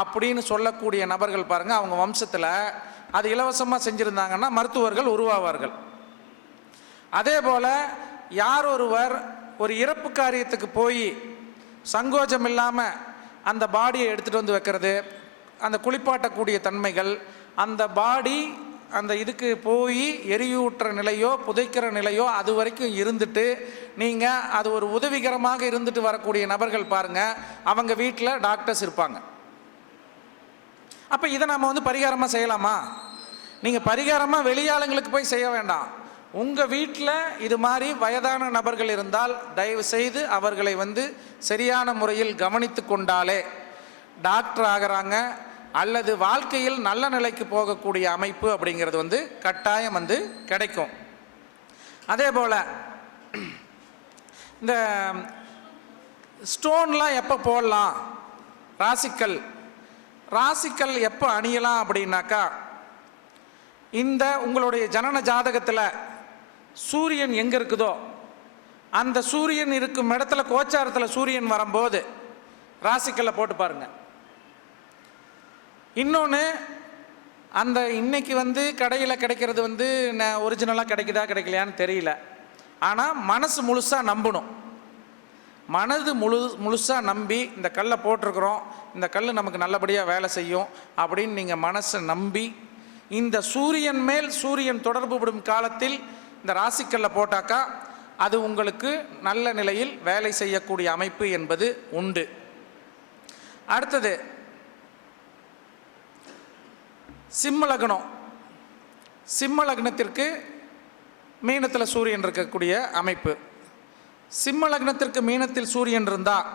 அப்படின்னு சொல்லக்கூடிய நபர்கள் பாருங்கள், அவங்க வம்சத்தில் அது இலவசமாக செஞ்சுருந்தாங்கன்னா மருத்துவர்கள் உருவாவார்கள். அதே போல் யார் ஒருவர் ஒரு இறப்பு காரியத்துக்கு போய் சங்கோஜம் இல்லாமல் அந்த பாடியை எடுத்துகிட்டு வந்து வைக்கிறது, அந்த குளிப்பாட்டக்கூடிய தன்மைகள், அந்த பாடி அந்த இதுக்கு போய் எரியூட்டுற நிலையோ புதைக்கிற நிலையோ அது வரைக்கும் இருந்துட்டு நீங்கள் அது ஒரு உதவிகரமாக இருந்துட்டு வரக்கூடிய நபர்கள் பாருங்கள், அவங்க வீட்டில் டாக்டர்ஸ் இருப்பாங்க. அப்போ இதை நம்ம வந்து பரிகாரமாக செய்யலாமா? நீங்கள் பரிகாரமாக வெளியாளுங்களுக்கு போய் செய்ய வேண்டாம். உங்கள் வீட்டில் இது மாதிரி வயதான நபர்கள் இருந்தால் தயவு செய்து அவர்களை வந்து சரியான முறையில் கவனித்து கொண்டாலே டாக்டர் ஆகிறாங்க அல்லது வாழ்க்கையில் நல்ல நிலைக்கு போகக்கூடிய அமைப்பு அப்படிங்கிறது வந்து கட்டாயம் வந்து கிடைக்கும். அதே போல் இந்த ஸ்டோன்லாம் எப்போ போடலாம், ராசிக்கல் எப்போ அணியலாம் அப்படின்னாக்கா, இந்த உங்களுடைய ஜனன ஜாதகத்தில் சூரியன் எங்கே இருக்குதோ அந்த சூரியன் இருக்கும் இடத்துல கோச்சாரத்தில் சூரியன் வரும்போது ராசிக்கல்ல போட்டு பாருங்கள். இன்னொன்று, அந்த இன்னைக்கு வந்து கடையில் கிடைக்கிறது வந்து ஒரிஜினலாக கிடைக்குதா கிடைக்கலையான்னு தெரியல, ஆனால் மனசு முழுசாக நம்பணும். மனது முழுசாக நம்பி இந்த கல்லை போட்டிருக்கிறோம், இந்த கல் நமக்கு நல்லபடியாக வேலை செய்யும் அப்படின்னு நீங்கள் மனசை நம்பி இந்த சூரியன் மேல் சூரியன் தொடர்பு படும் காலத்தில் இந்த ராசிக்கல்லை போட்டாக்கா அது உங்களுக்கு நல்ல நிலையில் வேலை செய்யக்கூடிய அமைப்பு என்பது உண்டு. அடுத்தது சிம்ம லக்னம். சிம்ம லக்னத்திற்கு மீனத்தில் சூரியன் இருக்கக்கூடிய அமைப்பு. சிம்ம லக்னத்திற்கு மீனத்தில் சூரியன் இருந்தால்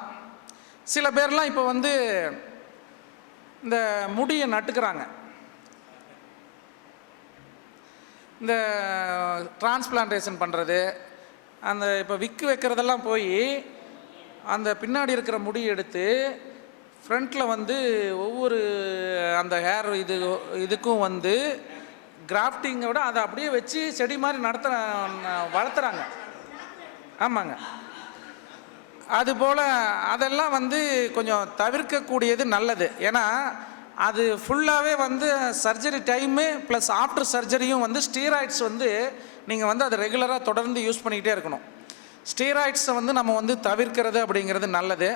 சில பேர்லாம் இப்போ வந்து இந்த முடியை நட்டுக்கிறாங்க. இந்த டிரான்ஸ்பிளான்டேஷன் பண்ணுறது, அந்த இப்போ விக்கு வைக்கிறதெல்லாம் போய் அந்த பின்னாடி இருக்கிற முடி எடுத்து ஃப்ரண்ட்டில் வந்து ஒவ்வொரு அந்த ஹேர் இதுக்கும் வந்து கிராஃப்டிங்கை விட அதை அப்படியே வச்சு செடி மாதிரி வளர்த்துறாங்க. ஆமாங்க. அதுபோல் அதெல்லாம் வந்து கொஞ்சம் தவிர்க்கக்கூடியது நல்லது. ஏன்னா அது ஃபுல்லாகவே வந்து சர்ஜரி டைமு ப்ளஸ் ஆஃப்டர் சர்ஜரியும் வந்து ஸ்டீராய்ட்ஸ் வந்து நீங்கள் வந்து அதை ரெகுலராக தொடர்ந்து யூஸ் பண்ணிக்கிட்டே இருக்கணும். ஸ்டீராய்ட்ஸை வந்து நம்ம வந்து தவிர்க்கிறது அப்படிங்கிறது நல்லது.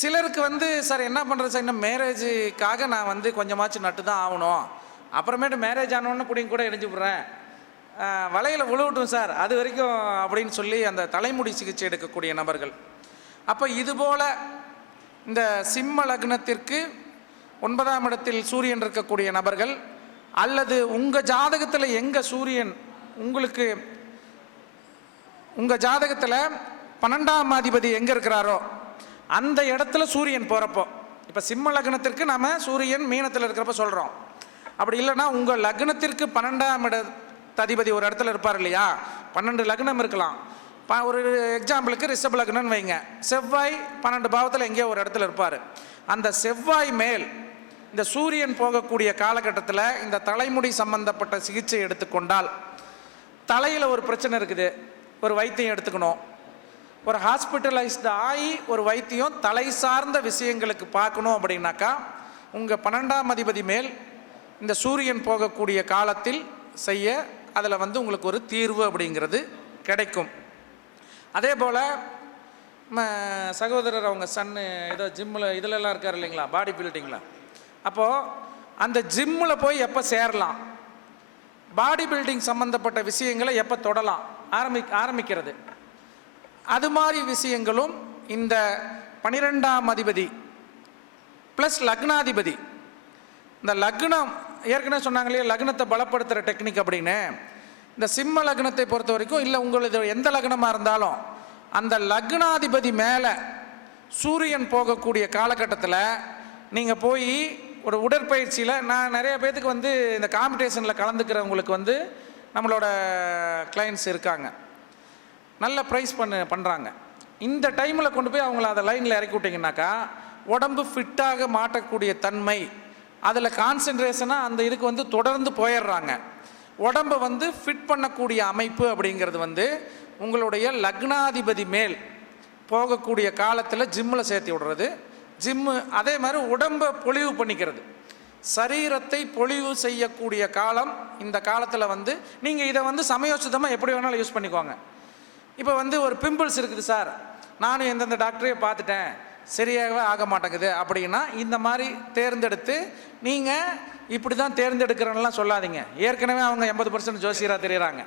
சிலருக்கு வந்து சார் என்ன பண்ணுறது சார், இன்னும் மேரேஜுக்காக நான் வந்து கொஞ்சமாச்சும் நட்டு தான் ஆகணும், அப்புறமேட்டு மேரேஜ் ஆனோன்னு கூட இணைஞ்சு விட்றேன், வலையில் விழுவட்டும் சார் அது வரைக்கும் அப்படின்னு சொல்லி அந்த தலைமுடி சிகிச்சை எடுக்கக்கூடிய நபர்கள். அப்போ இதுபோல் இந்த சிம்ம லக்னத்திற்கு 9ஆம் இடத்தில் சூரியன் இருக்கக்கூடிய நபர்கள், அல்லது உங்கள் ஜாதகத்தில் எங்கே சூரியன் உங்களுக்கு உங்கள் ஜாதகத்தில் 12ஆம் அதிபதி எங்கே இருக்கிறாரோ அந்த இடத்துல சூரியன் போகிறப்போ, இப்போ சிம்ம லக்னத்திற்கு நாம் சூரியன் மீனத்தில் இருக்கிறப்ப சொல்கிறோம். அப்படி இல்லைன்னா உங்கள் லக்னத்திற்கு 12ஆம் அதிபதி ஒரு இடத்துல இருப்பார் இல்லையா, 12 லக்னம் இருக்கலாம். ஒரு எக்ஸாம்பிளுக்கு ரிஷப லக்னம்னு வைங்க, செவ்வாய் 12 பாவத்தில் எங்கேயோ ஒரு இடத்துல இருப்பார். அந்த செவ்வாய் மேல் இந்த சூரியன் போகக்கூடிய காலகட்டத்தில் இந்த தலைமுடி சம்பந்தப்பட்ட சிகிச்சை எடுத்துக்கொண்டால், தலையில் ஒரு பிரச்சனை இருக்குது, ஒரு வைத்தியம் எடுத்துக்கணும், ஒரு ஹாஸ்பிட்டலைஸ்டு ஆகி ஒரு வைத்தியம் தலை சார்ந்த விஷயங்களுக்கு பார்க்கணும் அப்படின்னாக்கா உங்கள் 12ஆம் அதிபதி மேல் இந்த சூரியன் போகக்கூடிய காலத்தில் செய்ய அதில் வந்து உங்களுக்கு ஒரு தீர்வு அப்படிங்கிறது கிடைக்கும். அதே போல் சகோதரர் அவங்க சன்னு ஏதோ ஜிம்மில் இதிலெல்லாம் இருக்கார் இல்லைங்களா, பாடி பில்டிங்கில், அப்போது அந்த ஜிம்மில் போய் எப்போ சேரலாம், பாடி பில்டிங் சம்மந்தப்பட்ட விஷயங்களை எப்போ தொடலாம் ஆரம்பிக்கிறது, அது மாதிரி விஷயங்களும் இந்த 12ஆம் அதிபதி ப்ளஸ் லக்னாதிபதி, இந்த லக்னம் ஏற்கனவே சொன்னாங்களே லக்னத்தை பலப்படுத்துகிற டெக்னிக் அப்படின்னு, இந்த சிம்ம லக்னத்தை பொறுத்த வரைக்கும் இல்லை உங்களது எந்த லக்னமாக இருந்தாலும் அந்த லக்னாதிபதி மேலே சூரியன் போகக்கூடிய காலகட்டத்தில் நீங்கள் போய் ஒரு உடற்பயிற்சியில், நான் நிறைய பேர்த்துக்கு வந்து இந்த காம்படிஷனில் கலந்துக்கிறவங்களுக்கு வந்து நம்மளோட கிளைண்ட்ஸ் இருக்காங்க, நல்ல ப்ரைஸ் பண்ணுறாங்க. இந்த டைமில் கொண்டு போய் அவங்கள அதை லைனில் இறக்கி விட்டிங்கனாக்கா உடம்பு ஃபிட்டாக மாட்டக்கூடிய தன்மை, அதில் கான்சென்ட்ரேஷனாக அந்த இதுக்கு வந்து தொடர்ந்து போயிடுறாங்க. உடம்பை வந்து ஃபிட் பண்ணக்கூடிய அமைப்பு அப்படிங்கிறது வந்து உங்களுடைய லக்னாதிபதி மேல் போகக்கூடிய காலத்தில் ஜிம்மில் சேர்த்து விடுறது. ஜிம்மு அதே மாதிரி உடம்பை பொலிவு பண்ணிக்கிறது, சரீரத்தை பொலிவு செய்யக்கூடிய காலம் இந்த காலத்தில் வந்து நீங்கள் இதை வந்து சமயோசிதமாக எப்படி வேணாலும் யூஸ் பண்ணிக்குவாங்க. இப்போ வந்து ஒரு பிம்பிள்ஸ் இருக்குது சார், நானும் எந்தெந்த டாக்டரையும் பார்த்துட்டேன் சரியாகவே ஆக மாட்டேங்குது அப்படின்னா இந்த மாதிரி தேர்ந்தெடுத்து நீங்கள் இப்படி தான் தேர்ந்தெடுக்கிறேன்னெலாம் சொல்லாதீங்க. ஏற்கனவே அவங்க 80% ஜோசியராக தெரியுறாங்க.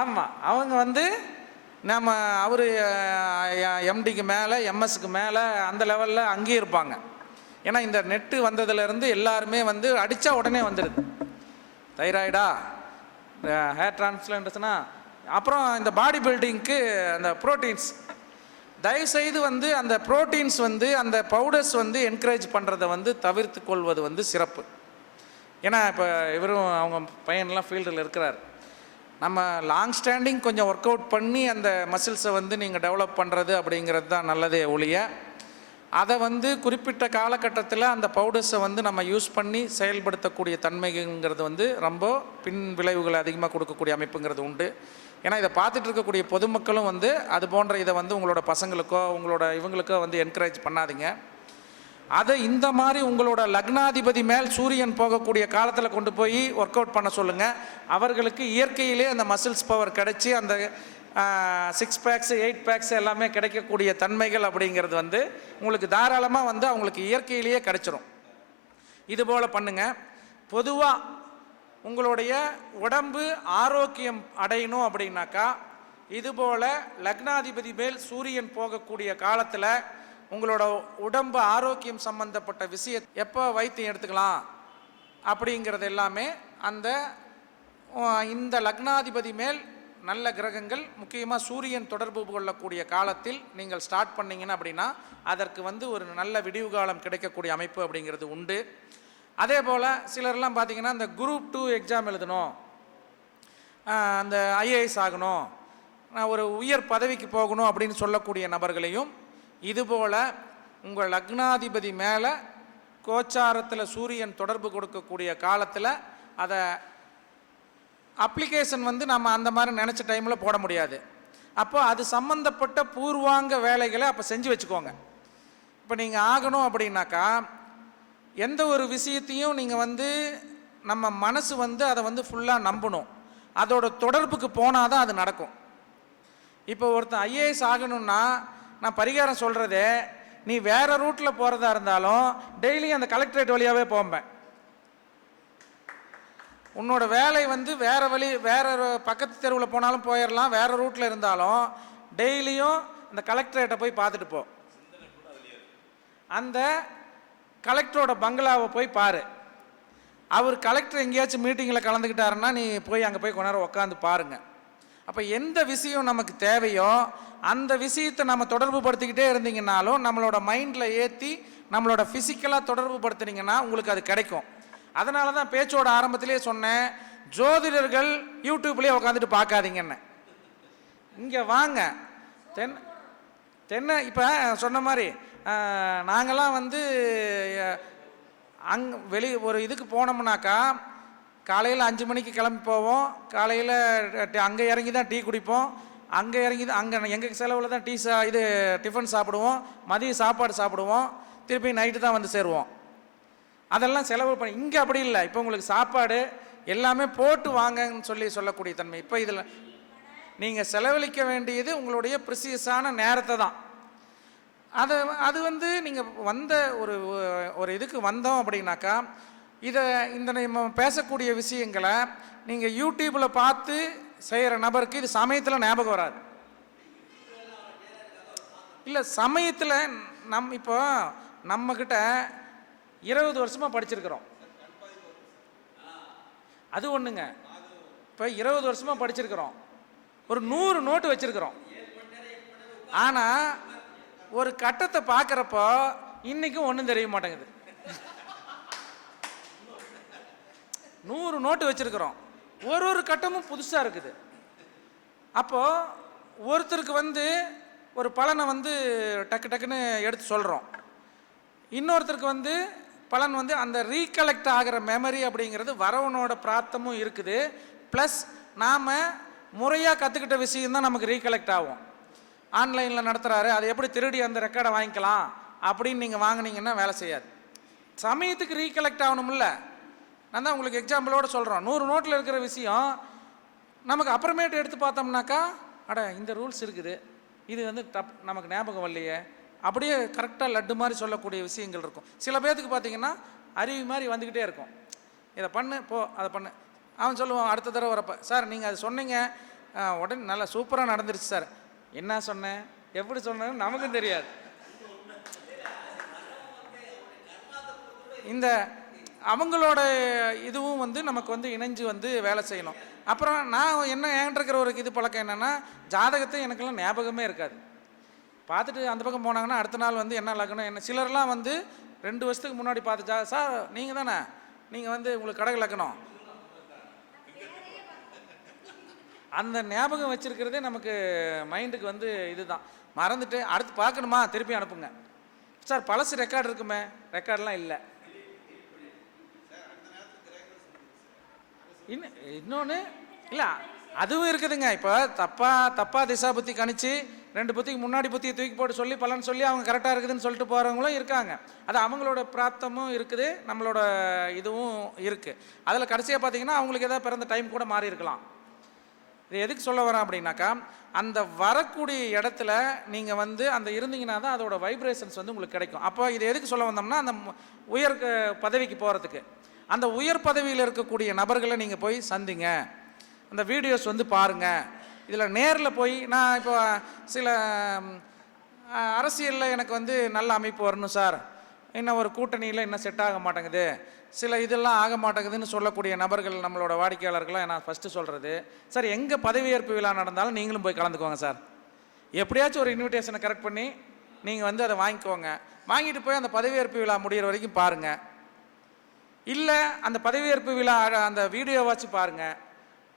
ஆமாம், அவங்க வந்து நம்ம அவர் எம்டிக்கு மேலே எம்எஸ்க்கு மேலே அந்த லெவலில் அங்கேயே இருப்பாங்க. ஏன்னா இந்த நெட்டு வந்ததுலேருந்து எல்லாருமே வந்து அடித்தா உடனே வந்துடுது, தைராய்டா, ஹேர் டிரான்ஸ்பிளான்டேஷனா, அப்புறம் இந்த பாடி பில்டிங்க்கு அந்த ப்ரோட்டீன்ஸ், தயவுசெய்து வந்து அந்த ப்ரோட்டீன்ஸ் வந்து அந்த பவுடர்ஸ் வந்து என்கரேஜ் பண்ணுறதை வந்து தவிர்த்து கொள்வது வந்து சிறப்பு. ஏன்னா இப்போ இவரும் அவங்க பையன்லாம் ஃபீல்டில் இருக்கிறார். நம்ம லாங் ஸ்டாண்டிங் கொஞ்சம் ஒர்க் அவுட் பண்ணி அந்த மசில்ஸை வந்து நீங்கள் டெவலப் பண்ணுறது அப்படிங்கிறது தான் நல்லதே ஒழிய, அதை வந்து குறிப்பிட்ட காலகட்டத்தில் அந்த பவுடர்ஸை வந்து நம்ம யூஸ் பண்ணி செயல்படுத்தக்கூடிய தன்மைங்கிறது வந்து ரொம்ப பின் விளைவுகளை அதிகமாக கொடுக்கக்கூடிய அமைப்புங்கிறது உண்டு. ஏன்னா இதை பார்த்துட்டு இருக்கக்கூடிய பொதுமக்களும் வந்து அது போன்ற இதை வந்து உங்களோட பசங்களுக்கோ உங்களோட இவங்களுக்கோ வந்து என்கரேஜ் பண்ணாதீங்க. அதை இந்த மாதிரி உங்களோட லக்னாதிபதி மேல் சூரியன் போகக்கூடிய காலத்தில் கொண்டு போய் ஒர்க் அவுட் பண்ண சொல்லுங்கள். அவர்களுக்கு இயற்கையிலே அந்த மசில்ஸ் பவர் கிடைச்சி அந்த 6 பேக்ஸ் 8 பேக்ஸ் எல்லாமே கிடைக்கக்கூடிய தன்மைகள் அப்படிங்கிறது வந்து உங்களுக்கு தாராளமாக வந்து அவங்களுக்கு இயற்கையிலேயே கிடைச்சிரும். இதுபோல் பண்ணுங்கள். பொதுவாக உங்களுடைய உடம்பு ஆரோக்கியம் அடையணும் அப்படின்னாக்கா இதுபோல் லக்னாதிபதி மேல் சூரியன் போகக்கூடிய காலத்தில் உங்களோட உடம்பு ஆரோக்கியம் சம்பந்தப்பட்ட விஷயத்தை எப்போ வைத்தியம் எடுத்துக்கலாம் அப்படிங்கிறது எல்லாமே அந்த இந்த லக்னாதிபதி மேல் நல்ல கிரகங்கள் முக்கியமாக சூரியன் தொடர்பு கொள்ளக்கூடிய காலத்தில் நீங்கள் ஸ்டார்ட் பண்ணீங்கன்னா அப்படின்னா அதற்கு வந்து ஒரு நல்ல விடிவு காலம் கிடைக்கக்கூடிய அமைப்பு அப்படிங்கிறது உண்டு. அதே போல் சிலர்லாம் பார்த்திங்கன்னா இந்த குரூப் 2 எக்ஸாம் எழுதணும், அந்த ஐஏஎஸ் ஆகணும், நான் ஒரு உயர் பதவிக்கு போகணும் அப்படின்னு சொல்லக்கூடிய நபர்களையும் இதுபோல் உங்கள் லக்னாதிபதி மேலே கோச்சாரத்தில் சூரியன் தொடர்பு கொடுக்கக்கூடிய காலத்தில் அதை அப்ளிகேஷன் வந்து நம்ம அந்த மாதிரி நினச்ச டைமில் போட முடியாது. அப்போ அது சம்மந்தப்பட்ட பூர்வாங்க வேலைகளை அப்போ செஞ்சு வச்சுக்கோங்க. இப்போ நீங்கள் ஆகணும் அப்படின்னாக்கா எந்த ஒரு விஷயத்தையும் நீங்கள் வந்து நம்ம மனசு வந்து அதை வந்து ஃபுல்லாக நம்பணும், அதோட தொடர்புக்கு போனால் தான் அது நடக்கும். இப்போ ஒருத்தன் ஐஏஎஸ் ஆகணும்னா நான் பரிகாரம் சொல்கிறதே, நீ வேறு ரூட்டில் போகிறதா இருந்தாலும் டெய்லியும் அந்த கலெக்டரேட் வழியாகவே போம்பேன். உன்னோட வேலை வந்து வேறு வழி, வேறு பக்கத்து தெருவில் போனாலும் போயிடலாம், வேறு ரூட்டில் இருந்தாலும் டெய்லியும் அந்த கலெக்டரேட்டை போய் பார்த்துட்டு போ. அந்த கலெக்டரோட பங்களாவை போய் பாரு. அவர் கலெக்டர் எங்கேயாச்சும் மீட்டிங்கில் கலந்துக்கிட்டாருன்னா நீ போய் அங்கே போய் கொஞ்ச நேரம் உட்காந்து பாருங்கள். அப்போ எந்த விஷயம் நமக்கு தேவையோ அந்த விஷயத்தை நம்ம தொடர்பு படுத்திக்கிட்டே இருந்தீங்கன்னாலும் நம்மளோட மைண்டில் ஏற்றி நம்மளோட ஃபிசிக்கலாக தொடர்பு படுத்துனீங்கன்னா உங்களுக்கு அது கிடைக்கும். அதனால தான் பேச்சோட ஆரம்பத்திலே சொன்னேன், ஜோதிடர்கள் யூடியூப்லேயே உட்காந்துட்டு பார்க்காதீங்கன்னு. இங்கே வாங்க. தென்னை இப்போ சொன்ன மாதிரி நாங்கள்லாம் வந்து வெளி ஒரு இதுக்கு போனோம்னாக்கா காலையில் 5 மணிக்கு கிளம்பி போவோம். காலையில் அங்கே இறங்கி தான் டீ குடிப்போம், அங்கே இறங்கி தான் அங்கே எங்கள் செலவில் தான் இது டிஃபன் சாப்பிடுவோம், மதியம் சாப்பாடு சாப்பிடுவோம், திருப்பி நைட்டு தான் வந்து சேருவோம். அதெல்லாம் செலவு பண்ணி. இங்கே அப்படி இல்லை. இப்போ உங்களுக்கு சாப்பாடு எல்லாமே போட்டு வாங்கன்னு சொல்லக்கூடிய தன்மை. இப்போ இதில் நீங்கள் செலவழிக்க வேண்டியது உங்களுடைய ப்ரிசியஸான நேரத்தை தான். அது வந்து நீங்கள் வந்த ஒரு இதுக்கு வந்தோம் அப்படின்னாக்கா இந்த நம்ம பேசக்கூடிய விஷயங்களை நீங்கள் யூடியூப்பில் பார்த்து செய்கிற நபருக்கு இது சமயத்தில் ஞாபகம் வராது. இல்லை சமயத்தில் இப்போ நம்மக்கிட்ட 20 வருஷமாக படிச்சிருக்கிறோம், அது ஒன்றுங்க. இப்போ 20 வருஷமாக படிச்சிருக்கிறோம், ஒரு 100 நோட்டு வச்சிருக்கிறோம். ஆனால் ஒரு கட்டத்தை பார்க்குறப்போ இன்றைக்கும் ஒன்றும் தெரிய மாட்டேங்குது. 100 நோட்டு வச்சிருக்கிறோம், ஒரு கட்டமும் புதுசாக இருக்குது. அப்போது ஒருத்தருக்கு வந்து ஒரு பலனை வந்து டக்கு டக்குன்னு எடுத்து சொல்கிறோம், இன்னொருத்தருக்கு வந்து பலன் வந்து அந்த ரீகலெக்ட் ஆகிற மெமரி அப்படிங்கிறது வரவனோட பிராப்தமும் இருக்குது. ப்ளஸ் நாம் முறையாக கற்றுக்கிட்ட விஷயம்தான் நமக்கு ரீகலெக்ட் ஆகும். ஆன்லைனில் நடத்துகிறாரு, அதை எப்படி திருடி அந்த ரெக்கார்டை வாங்கிக்கலாம் அப்படின்னு நீங்கள் வாங்கினீங்கன்னா வேலை செய்யாது. சமயத்துக்கு ரீகலெக்ட் ஆகணும்ல. நான் தான் உங்களுக்கு எக்ஸாம்பிளோடு சொல்கிறோம். 100 நோட்டில் இருக்கிற விஷயம் நமக்கு அப்புறமேட்டு எடுத்து பார்த்தோம்னாக்கா அட இந்த ரூல்ஸ் இருக்குது, இது வந்து நமக்கு ஞாபகம் வரலையே, அப்படியே கரெக்டாக லட்டு மாதிரி சொல்லக்கூடிய விஷயங்கள் இருக்கும். சில பேர்த்துக்கு பார்த்தீங்கன்னா அருவி மாதிரி வந்துக்கிட்டே இருக்கும். இதை பண்ணு போ, அதை பண்ணு. அவன் சொல்லுவான் அடுத்த தடவை வரப்போ, சார் நீங்கள் அது சொன்னீங்க உடனே நல்லா சூப்பராக நடந்துருச்சு சார். என்ன சொன்னேன், எப்படி சொன்னேன்னு நமக்கும் தெரியாது. இந்த அவங்களோட இதுவும் வந்து நமக்கு வந்து இணைஞ்சு வந்து வேலை செய்யணும். அப்புறம் நான் என்கிட்ட இருக்கிற ஒரு இது பழக்கம் என்னென்னா, ஜாதகத்தை எனக்கெல்லாம் ஞாபகமே இருக்காது. பார்த்துட்டு அந்த பக்கம் போனாங்கன்னா அடுத்த நாள் வந்து என்ன லக்னம் என்ன, சிலர்லாம் வந்து 2 வருஷத்துக்கு முன்னாடி பார்த்து சார் நீங்கள் தானே, நீங்கள் வந்து உங்களுக்கு கடக லக்னம், அந்த ஞாபகம் வச்சுருக்கிறதே நமக்கு மைண்டுக்கு வந்து இதுதான். மறந்துட்டு அடுத்து பார்க்கணுமா திருப்பி அனுப்புங்க சார், பழசு ரெக்கார்டு இருக்குமே, ரெக்கார்டெலாம் இல்லை. இன்னொன்று இல்லை, அதுவும் இருக்குதுங்க. இப்போ தப்பா திசா புத்தி கணிச்சு 2 புத்திக்கு முன்னாடி புத்தியை தூக்கி போட்டு சொல்லி பலன் சொல்லி அவங்க கரெக்டாக இருக்குதுன்னு சொல்லிட்டு போகிறவங்களும் இருக்காங்க. அது அவங்களோட பிராப்தமும் இருக்குது, நம்மளோட இதுவும் இருக்குது. அதில் கடைசியாக பார்த்தீங்கன்னா அவங்களுக்கு ஏதாவது பிறந்த டைம் கூட மாறி இருக்கலாம். இது எதுக்கு சொல்ல வரேன் அப்படின்னாக்கா, அந்த வரக்கூடிய இடத்துல நீங்கள் வந்து அந்த இருந்தீங்கன்னா தான் அதோட வைப்ரேஷன்ஸ் வந்து உங்களுக்கு கிடைக்கும். அப்போ இது எதுக்கு சொல்ல வந்தோம்னா, அந்த உயர் பதவிக்கு போகிறதுக்கு அந்த உயர் பதவியில் இருக்கக்கூடிய நபர்களை நீங்கள் போய் சந்திங்க, அந்த வீடியோஸ் வந்து பாருங்கள். இதில் நேரில் போய் நான் இப்போ சில அரசியலில் எனக்கு வந்து நல்ல அமைப்பு வரணும் சார், இன்னும் ஒரு கூட்டணியில் இன்னும் செட் ஆக மாட்டேங்குது, சில இதெல்லாம் ஆக மாட்டேங்குதுன்னு சொல்லக்கூடிய நபர்கள் நம்மளோட வாடிக்கையாளர்களாக நான் ஃபஸ்ட்டு சொல்கிறது, சார் எங்கே பதவியேற்பு விழா நடந்தாலும் நீங்களும் போய் கலந்துக்கோங்க சார். எப்படியாச்சும் ஒரு இன்விடேஷனை கரெக்ட் பண்ணி நீங்கள் வந்து அதை வாங்கிக்கோங்க. வாங்கிட்டு போய் அந்த பதவியேற்பு விழா முடிகிற வரைக்கும் பாருங்கள். இல்லை அந்த பதவியேற்பு விழா அந்த வீடியோவாச்சு பாருங்கள்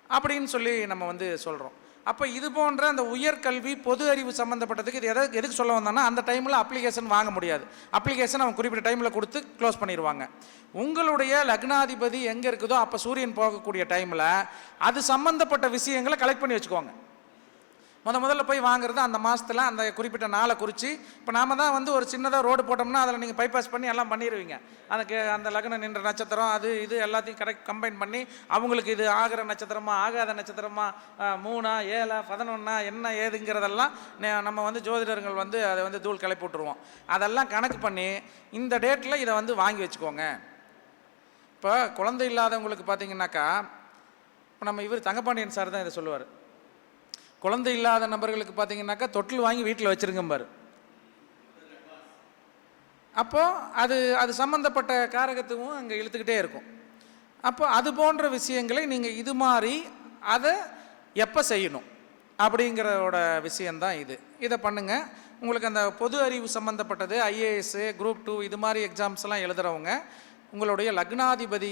அப்படின்னு சொல்லி நம்ம வந்து சொல்கிறோம். அப்போ இது போன்ற அந்த உயர்கல்வி பொது அறிவு சம்மந்தப்பட்டதுக்கு இது எதுக்கு சொல்ல வந்தோம்னா, அந்த டைமில் அப்ளிகேஷன் வாங்க முடியாது. அப்ளிகேஷன் அவங்க குறிப்பிட்ட டைமில் கொடுத்து க்ளோஸ் பண்ணிடுவாங்க. உங்களுடைய லக்னாதிபதி எங்கே இருக்குதோ அப்போ சூரியன் போகக்கூடிய டைமில் அது சம்மந்தப்பட்ட விஷயங்களை கலெக்ட் பண்ணி வச்சுக்கோங்க. முதல்ல போய் வாங்குறது அந்த மாதத்தில் அந்த குறிப்பிட்ட நாளை குறித்து, இப்போ நாம தான் வந்து ஒரு சின்னதாக ரோடு போட்டோம்னா அதில் நீங்கள் பைபாஸ் பண்ணி எல்லாம் பண்ணிடுவீங்க. அதுக்கு அந்த லக்னம் நின்ற நட்சத்திரம் அது இது எல்லாத்தையும் கரெக்ட் கம்பைன் பண்ணி அவங்களுக்கு இது ஆகிற நட்சத்திரமா ஆகாத நட்சத்திரமா 3 7 11 என்ன ஏதுங்கிறதெல்லாம் நம்ம வந்து ஜோதிடர்கள் வந்து அதை வந்து தூள் கிளப்பி விட்டுருவோம். அதெல்லாம் கணக்கு பண்ணி இந்த டேட்டில் இதை வந்து வாங்கி வச்சுக்கோங்க. இப்போ குழந்தை இல்லாதவங்களுக்கு பார்த்தீங்கன்னாக்கா, இப்போ நம்ம இவர் தங்கப்பாண்டியன் சார் தான் இதை சொல்லுவார். குழந்தை இல்லாத நபர்களுக்கு பார்த்தீங்கன்னாக்கா தொட்டில் வாங்கி வீட்டில் வச்சுருங்கம்பார். அப்போது அது சம்மந்தப்பட்ட காரகத்துவம் அங்கே இழுத்துக்கிட்டே இருக்கும். அப்போ அது போன்ற விஷயங்களை நீங்கள் இது மாதிரி அதை எப்போ செய்யணும் அப்படிங்கிறதோட விஷயந்தான் இது. இதை பண்ணுங்கள். உங்களுக்கு அந்த பொது அறிவு சம்மந்தப்பட்டது IAS குரூப் 2 இது மாதிரி எக்ஸாம்ஸ்லாம் எழுதுகிறவங்க உங்களுடைய லக்னாதிபதி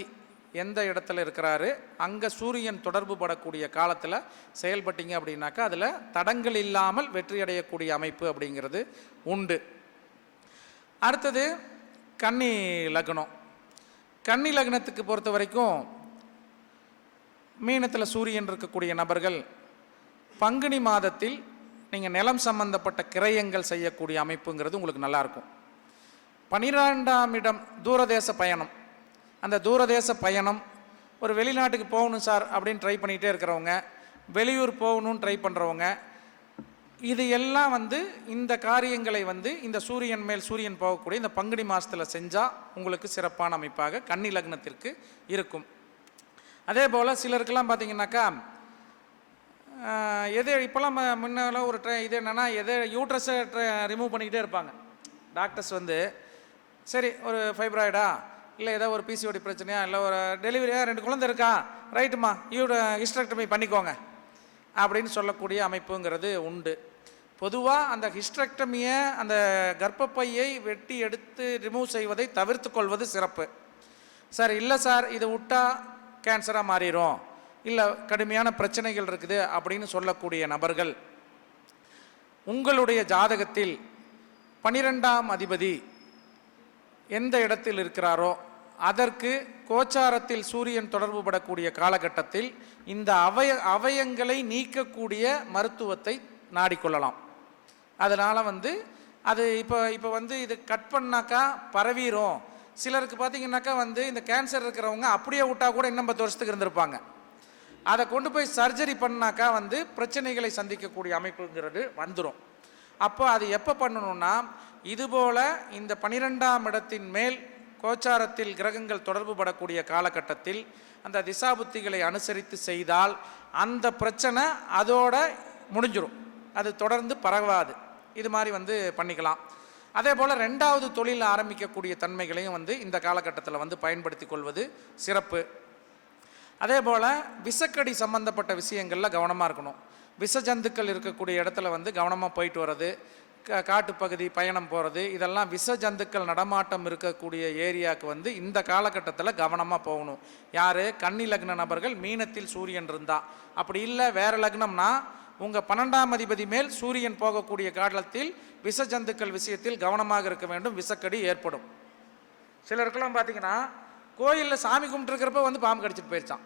எந்த இடத்துல இருக்கிறாரு, அங்கே சூரியன் தொடர்பு படக்கூடிய காலத்தில் செயல்பட்டீங்க அப்படின்னாக்கா அதில் தடங்கள் இல்லாமல் வெற்றி அடையக்கூடிய அமைப்பு அப்படிங்கிறது உண்டு. அடுத்தது கன்னி லக்னம். கன்னி லக்னத்துக்கு பொறுத்த வரைக்கும் மீனத்தில் சூரியன் இருக்கக்கூடிய நபர்கள் பங்குனி மாதத்தில் நீங்கள் நிலம் சம்பந்தப்பட்ட கிரயங்கள் செய்யக்கூடிய அமைப்புங்கிறது உங்களுக்கு நல்லாயிருக்கும். 12ஆம் இடம் தூரதேச பயணம். அந்த தூரதேச பயணம், ஒரு வெளிநாட்டுக்கு போகணும் சார் அப்படின்னு ட்ரை பண்ணிகிட்டே இருக்கிறவங்க, வெளியூர் போகணும்னு ட்ரை பண்ணுறவங்க, இது எல்லாம் வந்து இந்த காரியங்களை வந்து இந்த சூரியன் மேல் சூரியன் போகக்கூடிய இந்த பங்குனி மாதத்தில் செஞ்சால் உங்களுக்கு சிறப்பான அமைப்பாக கன்னி லக்னத்திற்கு இருக்கும். அதே போல் சிலருக்கெல்லாம் பார்த்தீங்கன்னாக்கா இப்போல்லாம் முன்னால் ஒரு இது என்னென்னா யூட்ரஸை ரிமூவ் பண்ணிக்கிட்டே இருப்பாங்க டாக்டர்ஸ் வந்து. சரி, ஒரு ஃபைப்ராய்டா இல்லை ஏதோ ஒரு PCOD பிரச்சனையா இல்லை ஒரு டெலிவரியா 2 குழந்தை இருக்கா, ரைட்டுமா ஹிஸ்டரெக்டமி பண்ணிக்கோங்க அப்படின்னு சொல்லக்கூடிய அமைப்புங்கிறது உண்டு. பொதுவாக அந்த ஹிஸ்டரெக்டமியை அந்த கர்ப்பப்பையை வெட்டி எடுத்து ரிமூவ் செய்வதை தவிர்த்து கொள்வது சிறப்பு. சார் இல்லை சார் இது விட்டால் கேன்சராக மாறிடும், இல்லை கடுமையான பிரச்சனைகள் இருக்குது அப்படின்னு சொல்லக்கூடிய நபர்கள் உங்களுடைய ஜாதகத்தில் 12ஆம் அதிபதி எந்த இடத்தில் இருக்கிறாரோ அதற்கு கோச்சாரத்தில் சூரியன் தொடர்பு படக்கூடிய காலகட்டத்தில் இந்த அவயங்களை நீக்கக்கூடிய மருத்துவத்தை நாடிக்கொள்ளலாம். அதனால் வந்து அது இப்போ வந்து இது கட் பண்ணாக்கா பரவிடும். சிலருக்கு பார்த்தீங்கன்னாக்கா வந்து இந்த கேன்சர் இருக்கிறவங்க அப்படியே விட்டா கூட இன்னும் 10 வருஷத்துக்கு இருந்திருப்பாங்க. அதை கொண்டு போய் சர்ஜரி பண்ணாக்கா வந்து பிரச்சனைகளை சந்திக்கக்கூடிய அமைப்புங்கிறது வந்துடும். அப்போ அது எப்போ பண்ணணும்னா, இதுபோல் இந்த 12ஆம் இடத்தின் மேல் கோச்சாரத்தில் கிரகங்கள் தொடர்பு படக்கூடிய காலகட்டத்தில் அந்த திசாபுத்திகளை அனுசரித்து செய்தால் அந்த பிரச்சனை அதோட முடிஞ்சிடும், அது தொடர்ந்து பரவாது. இது மாதிரி வந்து பண்ணிக்கலாம். அதே போல் 2வது தொழில் ஆரம்பிக்கக்கூடிய தன்மைகளையும் வந்து இந்த காலகட்டத்தில் வந்து பயன்படுத்தி கொள்வது சிறப்பு. அதே போல் விஷக்கடி சம்பந்தப்பட்ட விஷயங்களில் கவனமாக இருக்கணும். விஷ ஜந்துக்கள் இருக்கக்கூடிய இடத்துல வந்து கவனமாக போயிட்டு வர்றது, காட்டுப்பகுதி பயணம் போகிறது, இதெல்லாம் விஷ ஜந்துக்கள் நடமாட்டம் இருக்கக்கூடிய ஏரியாவுக்கு வந்து இந்த காலகட்டத்தில் கவனமாக போகணும். யார்? கன்னி லக்ன நபர்கள் மீனத்தில் சூரியன் இருந்தால். அப்படி இல்லை வேறு லக்னம்னா உங்கள் 12ஆம் அதிபதி மேல் சூரியன் போகக்கூடிய காலத்தில் விஷ ஜந்துக்கள் விஷயத்தில் கவனமாக இருக்க வேண்டும். விஷக்கடி ஏற்படும். சிலருக்கெல்லாம் பார்த்தீங்கன்னா கோயிலில் சாமி கும்பிட்டுருக்கிறப்ப வந்து பாம்பு கடிச்சிட்டு போயிடுச்சான்.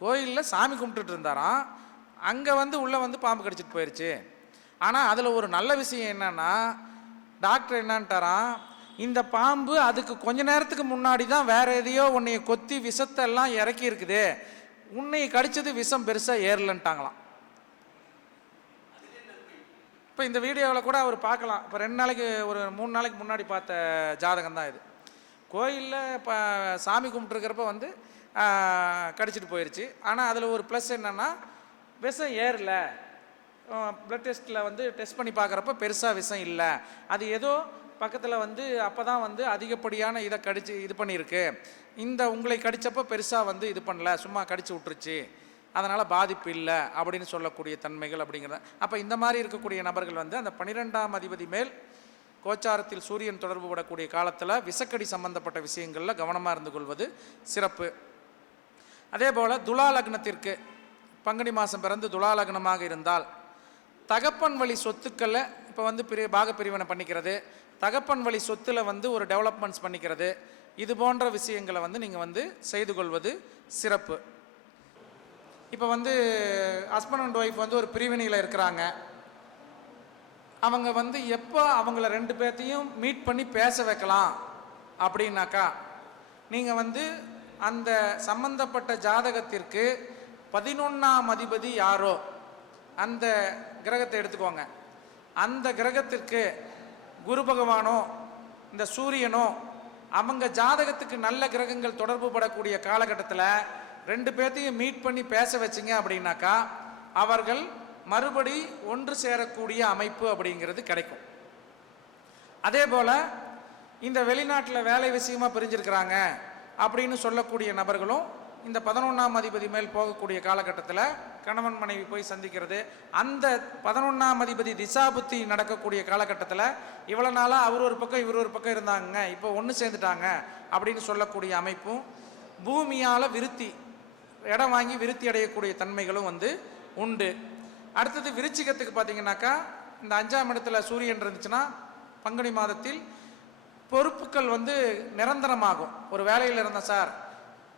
கோயிலில் சாமி கும்பிட்டுட்டு இருந்தாராம், அங்கே வந்து உள்ளே வந்து பாம்பு கடிச்சிட்டு போயிடுச்சு. ஆனால் அதில் ஒரு நல்ல விஷயம் என்னன்னா, டாக்டர் என்னான்ட்டாராம், இந்த பாம்பு அதுக்கு கொஞ்ச நேரத்துக்கு முன்னாடி தான் வேற எதையோ உன்னைய கொத்தி விஷத்தெல்லாம் இறக்கி இருக்குது, உன்னை கடிச்சது விஷம் பெருசாக ஏறலன்ட்டாங்களாம். இப்போ இந்த வீடியோவில் கூட அவர் பார்க்கலாம். இப்போ 2 நாளைக்கு ஒரு 3 நாளைக்கு முன்னாடி பார்த்த ஜாதகம் தான் இது. கோயிலில் இப்போ சாமி கும்பிட்டுருக்கிறப்ப வந்து கடிச்சிட்டு போயிடுச்சு. ஆனால் அதில் ஒரு ப்ளஸ் என்னென்னா விஷம் ஏறல, பிளட் டெஸ்ட்டில் வந்து டெஸ்ட் பண்ணி பார்க்குறப்ப பெருசாக விஷம் இல்லை, அது ஏதோ பக்கத்தில் வந்து அப்போ தான் வந்து அதிகப்படியான இதை கடிச்சு இது பண்ணியிருக்கு, இந்த உங்களை கடித்தப்போ பெருசாக வந்து இது பண்ணல, சும்மா கடிச்சு விட்டுருச்சு, அதனால் பாதிப்பு இல்லை அப்படின்னு சொல்லக்கூடிய தன்மைகள் அப்படிங்கிறத. அப்போ இந்த மாதிரி இருக்கக்கூடிய நபர்கள் வந்து அந்த 12ஆம் அதிபதி மேல் கோச்சாரத்தில் சூரியன் தொடர்பு படக்கூடிய காலத்தில் விசக்கடி சம்பந்தப்பட்ட விஷயங்களில் கவனமாக இருந்து கொள்வது சிறப்பு. அதே போல் துலா லக்னத்திற்கு பங்குனி மாதம் பிறந்து துலா லக்னமாக இருந்தால் தகப்பன் வழி சொத்துக்களில் இப்போ வந்து பாகப்பிரிவினை பண்ணிக்கிறது, தகப்பன் வழி சொத்தில் வந்து ஒரு டெவலப்மெண்ட்ஸ் பண்ணிக்கிறது, இது போன்ற விஷயங்களை வந்து நீங்கள் வந்து செய்து கொள்வது சிறப்பு. இப்போ வந்து ஹஸ்பண்ட் அண்ட் ஒய்ஃப் வந்து ஒரு பிரிவினையில் இருக்கிறாங்க, அவங்க வந்து எப்போ அவங்கள 2 பேர்த்தையும் மீட் பண்ணி பேச வைக்கலாம் அப்படின்னாக்கா, நீங்கள் வந்து அந்த சம்பந்தப்பட்ட ஜாதகத்திற்கு 11ஆம் அதிபதி யாரோ அந்த கிரகத்தை எடுத்துக்கோங்க, அந்த கிரகத்திற்கு குரு பகவானோ இந்த சூரியனோ அவங்க ஜாதகத்துக்கு நல்ல கிரகங்கள் தொடர்பு படக்கூடிய காலகட்டத்தில் 2 பேர்த்தையும் மீட் பண்ணி பேச வச்சிங்க அப்படின்னாக்கா அவர்கள் மறுபடி ஒன்று சேரக்கூடிய அமைப்பு அப்படிங்கிறது கிடைக்கும். அதே போல் இந்த வெளிநாட்டில் வேலை விஷயமா பிரிஞ்சிருக்கிறாங்க அப்படின்னு சொல்லக்கூடிய நபர்களும் இந்த 11ஆம் அதிபதி மேல் போகக்கூடிய காலகட்டத்தில் கணவன் மனைவி போய் சந்திக்கிறது, அந்த 11ஆம் அதிபதி திசாபுத்தி நடக்கக்கூடிய காலகட்டத்தில் இவ்வளோ நாளாக அவர் ஒரு பக்கம் இவர் ஒரு பக்கம் இருந்தாங்க, இப்போ ஒன்று சேர்ந்துட்டாங்க அப்படின்னு சொல்லக்கூடிய அமைப்பும், பூமியால் விருத்தி இடம் வாங்கி விருத்தி அடையக்கூடிய தன்மைகளும் வந்து உண்டு. அடுத்தது விருச்சிகத்துக்கு பார்த்தீங்கன்னாக்கா இந்த 5ஆம் இடத்துல சூரியன் இருந்துச்சுன்னா பங்குனி மாதத்தில் பொறுப்புகள் வந்து நிரந்தரமாகும். ஒரு வேலையில் இருந்தேன் சார்,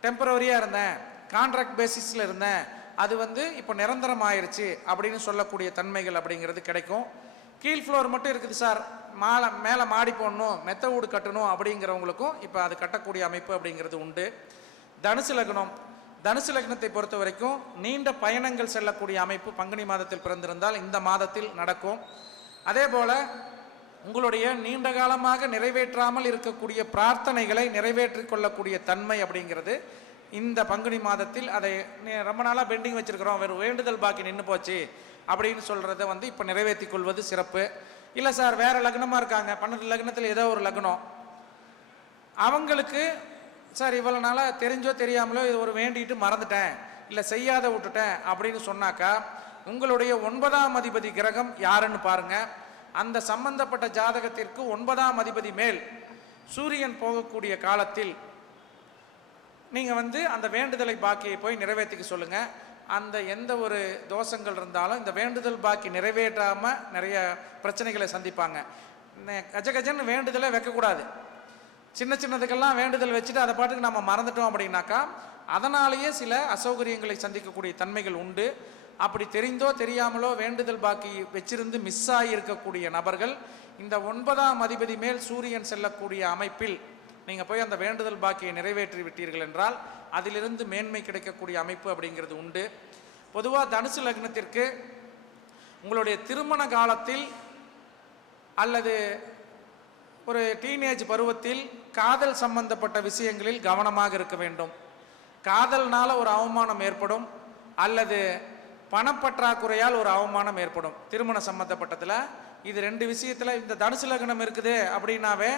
டெம்பரவரியாக இருந்தேன், கான்ட்ராக்ட் பேசிஸில் இருந்தேன், அது வந்து இப்போ நிரந்தரம் ஆயிடுச்சு அப்படின்னு சொல்லக்கூடிய தன்மைகள் அப்படிங்கிறது கிடைக்கும். கீழ் ஃப்ளோர் மட்டும் இருக்குது சார், மேலே மாடி போடணும், மெத்த வீடு கட்டணும் அப்படிங்கிறவங்களுக்கும் இப்போ அது கட்டக்கூடிய அமைப்பு அப்படிங்கிறது உண்டு. தனுசு லக்னம், தனுசு லக்னத்தை பொறுத்த வரைக்கும் நீண்ட பயணங்கள் செல்லக்கூடிய அமைப்பு பங்குனி மாதத்தில் பிறந்திருந்தால் இந்த மாதத்தில் நடக்கும். அதே போல் உங்களுடைய நீண்ட காலமாக நிறைவேற்றாமல் இருக்கக்கூடிய பிரார்த்தனைகளை நிறைவேற்றிக் கொள்ளக்கூடிய தன்மை அப்படிங்கிறது இந்த பங்குனி மாதத்தில், அதை ரொம்ப நாளாக பெண்டிங் வச்சுருக்கிறோம், வேறு வேண்டுதல் பாக்கி நின்று போச்சு அப்படின்னு சொல்கிறத வந்து இப்போ நிறைவேற்றி கொள்வது சிறப்பு. இல்லை சார் வேறு லக்னமாக இருக்காங்க, 12 லக்னத்தில் ஏதோ ஒரு லக்னம், அவங்களுக்கு சார் இவ்வளோ நாளாக தெரிஞ்சோ தெரியாமலோ இது ஒரு வேண்டிட்டு மறந்துட்டேன், இல்லை செய்யாத விட்டுட்டேன் அப்படின்னு சொன்னாக்கா உங்களுடைய 9ஆம் அதிபதி கிரகம் யாருன்னு பாருங்கள். அந்த சம்பந்தப்பட்ட ஜாதகத்திற்கு 9ஆம் அதிபதி மேல் சூரியன் போகக்கூடிய காலத்தில் நீங்கள் வந்து அந்த வேண்டுதலை பாக்கியை போய் நிறைவேற்றிக்க சொல்லுங்கள். அந்த எந்த ஒரு தோஷங்கள் இருந்தாலும் இந்த வேண்டுதல் பாக்கி நிறைவேற்றாமல் நிறைய பிரச்சனைகளை சந்திப்பாங்க. கஜகஜன்னு வேண்டுதலை வைக்கக்கூடாது, சின்ன சின்னதுக்கெல்லாம் வேண்டுதல் வச்சுட்டு அதை பாட்டுக்கு நம்ம மறந்துட்டோம் அப்படின்னாக்கா அதனாலேயே சில அசௌகரியங்களை சந்திக்கக்கூடிய தன்மைகள் உண்டு. அப்படி தெரிந்தோ தெரியாமலோ வேண்டுதல் பாக்கி வச்சிருந்து மிஸ் ஆகியிருக்கக்கூடிய நபர்கள் இந்த 9ஆம் அதிபதி மேல் சூரியன் செல்லக்கூடிய அமைப்பில் நீங்கள் போய் அந்த வேண்டுதல் பாக்கியை நிறைவேற்றி விட்டீர்கள் என்றால் அதிலிருந்து மேன்மை கிடைக்கக்கூடிய அமைப்பு அப்படிங்கிறது உண்டு. பொதுவாக தனுசு லக்னத்திற்கு உங்களுடைய திருமண காலத்தில் அல்லது ஒரு டீனேஜ் பருவத்தில் காதல் சம்பந்தப்பட்ட விஷயங்களில் கவனமாக இருக்க வேண்டும். காதல்னால ஒரு அவமானம் ஏற்படும் அல்லது பணப்பற்றாக்குறையால் ஒரு அவமானம் ஏற்படும். திருமண சம்பந்தப்பட்டத்தில் இது 2 விஷயத்தில் இந்த தனுசு லக்னம் இருக்குது அப்படின்னாவே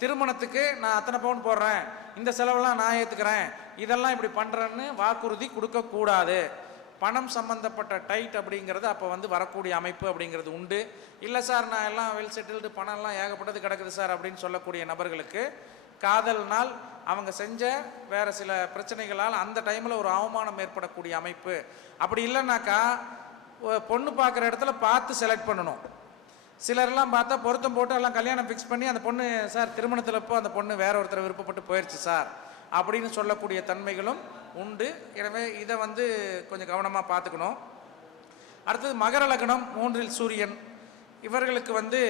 திருமணத்துக்கு நான் அத்தனை பவுன் போடுறேன், இந்த செலவெல்லாம் நான் ஏற்றுக்கிறேன், இதெல்லாம் இப்படி பண்ணுறேன்னு வாக்குறுதி கொடுக்கக்கூடாது. பணம் சம்பந்தப்பட்ட டைட் அப்படிங்கிறது அப்போ வந்து வரக்கூடிய அமைப்பு அப்படிங்கிறது உண்டு. இல்லை சார் நான் எல்லாம் வெல் செட்டில்டு, பணம்லாம் ஏகப்பட்டது கிடக்குது சார் அப்படின்னு சொல்லக்கூடிய நபர்களுக்கு காதல்னால் அவங்க செஞ்ச வேறு சில பிரச்சனைகளால் அந்த டைமில் ஒரு அவமானம் ஏற்படக்கூடிய அமைப்பு. அப்படி இல்லைன்னாக்கா பொண்ணு பார்க்குற இடத்துல பார்த்து செலக்ட் பண்ணணும். சிலர்லாம் பார்த்தா பொருத்தம் போட்டு எல்லாம் கல்யாணம் ஃபிக்ஸ் பண்ணி அந்த பொண்ணு சார் திருமணத்தில் இப்போ அந்த பொண்ணு வேற ஒருத்தர் விருப்பப்பட்டு போயிடுச்சு சார் அப்படின்னு சொல்லக்கூடிய தன்மைகளும் உண்டு. எனவே இதை வந்து கொஞ்சம் கவனமாக பார்த்துக்கணும். அடுத்தது மகர லக்னம் 3இல் சூரியன், இவர்களுக்கு வந்து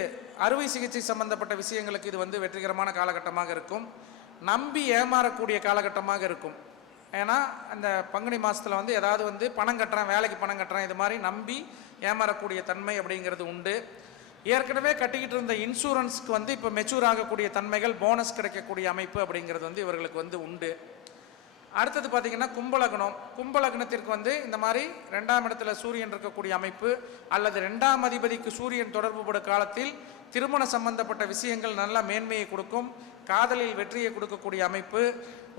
அறுவை சிகிச்சை சம்பந்தப்பட்ட விஷயங்களுக்கு இது வந்து வெற்றிகரமான காலகட்டமாக இருக்கும். நம்பி ஏமாறக்கூடிய காலகட்டமாக இருக்கும். ஏன்னா அந்த பங்குனி மாதத்தில் வந்து ஏதாவது வந்து பணம் கட்டுறேன், வேலைக்கு பணம் கட்டுறேன், இது மாதிரி நம்பி ஏமாறக்கூடிய தன்மை அப்படிங்கிறது உண்டு. ஏற்கனவே கட்டிக்கிட்டு இருந்த இன்சூரன்ஸ்க்கு வந்து இப்போ மெச்சூர் ஆகக்கூடிய தன்மைகள், போனஸ் கிடைக்கக்கூடிய அமைப்பு அப்படிங்கிறது வந்து இவர்களுக்கு வந்து உண்டு. அடுத்தது பார்த்தீங்கன்னா கும்பலக்னம். கும்பலக்னத்திற்கு வந்து இந்த மாதிரி 2ஆம் இடத்துல சூரியன் இருக்கக்கூடிய அமைப்பு அல்லது 2ஆம் அதிபதிக்கு சூரியன் தொடர்புபடும் காலத்தில் திருமண சம்பந்தப்பட்ட விஷயங்கள் நல்ல மேன்மையை கொடுக்கும், காதலில் வெற்றியை கொடுக்கக்கூடிய அமைப்பு.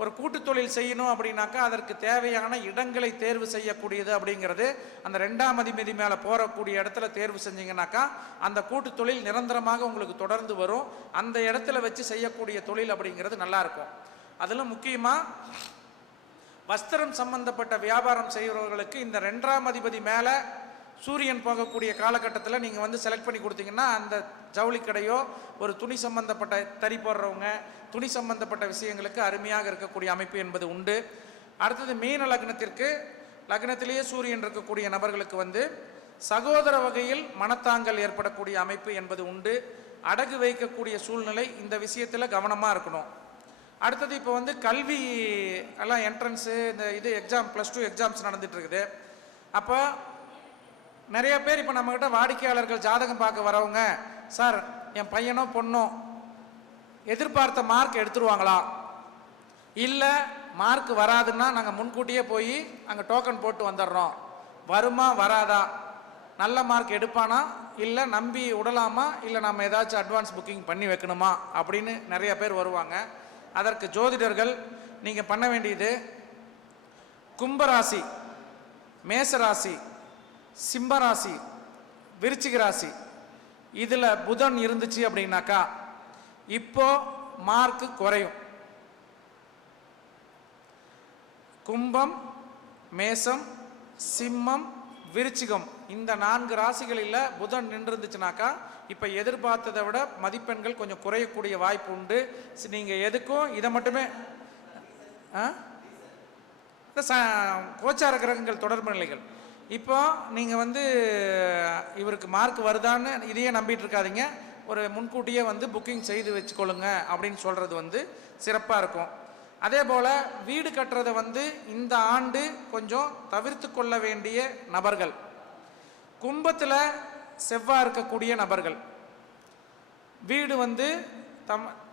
ஒரு கூட்டு தொழில் செய்யணும் அப்படின்னாக்கா அதற்கு தேவையான இடங்களை தேர்வு செய்யக்கூடியது அப்படிங்கிறது அந்த 2ஆம் அதிபதி மேலே போகக்கூடிய இடத்துல தேர்வு செஞ்சீங்கன்னாக்கா அந்த கூட்டு தொழில் நிரந்தரமாக உங்களுக்கு தொடர்ந்து வரும். அந்த இடத்துல வச்சு செய்யக்கூடிய தொழில் அப்படிங்கிறது நல்லா இருக்கும். அதில் முக்கியமாக வஸ்திரம் சம்பந்தப்பட்ட வியாபாரம் செய்கிறவர்களுக்கு இந்த 2ஆம் அதிபதி மேலே சூரியன் போகக்கூடிய காலகட்டத்தில் நீங்கள் வந்து செலக்ட் பண்ணி கொடுத்தீங்கன்னா அந்த ஜவுளி கடையோ ஒரு துணி சம்பந்தப்பட்ட தறி போடுறவங்க துணி சம்பந்தப்பட்ட விஷயங்களுக்கு அருமையாக இருக்கக்கூடிய அமைப்பு என்பது உண்டு. அடுத்தது மீன லக்னத்திற்கு லக்னத்திலேயே சூரியன் இருக்கக்கூடிய நபர்களுக்கு வந்து சகோதர வகையில் மனத்தாங்கல் ஏற்படக்கூடிய அமைப்பு என்பது உண்டு. அடகு வைக்கக்கூடிய சூழ்நிலை, இந்த விஷயத்தில் கவனமாக இருக்கணும். அடுத்தது இப்போ வந்து கல்வி எல்லாம் என்ட்ரன்ஸு இந்த இது எக்ஸாம் +2 எக்ஸாம்ஸ் நடந்துட்டு இருக்குது. அப்போ நிறைய பேர் இப்போ நம்மக்கிட்ட வாடிக்கையாளர்கள் ஜாதகம் பார்க்க வரவங்க, சார் என் பையனோ பொண்ணோ எதிர்பார்த்த மார்க் எடுத்துருவாங்களா, இல்லை மார்க் வராதுன்னா நாங்கள் முன்கூட்டியே போய் அங்கே டோக்கன் போட்டு வந்துடுறோம், வருமா வராதா, நல்ல மார்க் எடுப்பானா, இல்லை நம்பி விடலாமா, இல்லை நம்ம ஏதாச்சும் அட்வான்ஸ் புக்கிங் பண்ணி வைக்கணுமா அப்படின்னு நிறைய பேர் வருவாங்க. அதற்கு ஜோதிடர்கள் நீங்கள் பண்ண வேண்டியது கும்பராசி, மேசராசி, சிம்மராசி, விருச்சிக ராசி இதில் புதன் இருந்துச்சு அப்படின்னாக்கா இப்போ மார்க்கு குறையும். கும்பம், மேசம், சிம்மம், விருச்சிகம் இந்த 4 ராசிகளில் புதன் நின்றுருந்துச்சுனாக்கா இப்போ எதிர்பார்த்ததை விட மதிப்பெண்கள் கொஞ்சம் குறையக்கூடிய வாய்ப்பு உண்டு. நீங்கள் எதுக்கும் இதை மட்டுமே கோச்சார கிரகங்கள் தொடர்பு நிலைகள். இப்போ நீங்கள் வந்து இவருக்கு மார்க் வருதான்னு இதையே நம்பிட்டு இருக்காதீங்க, ஒரு முன்கூட்டியே வந்து புக்கிங் செய்து வச்சுக்கொள்ளுங்க அப்படின்னு சொல்கிறது வந்து சிறப்பாக இருக்கும். அதே போல் வீடு கட்டுறதை வந்து இந்த ஆண்டு கொஞ்சம் தவிர்த்து கொள்ள வேண்டிய நபர்கள், கும்பத்தில் செவ்வாய் இருக்கக்கூடிய நபர்கள், வீடு வந்து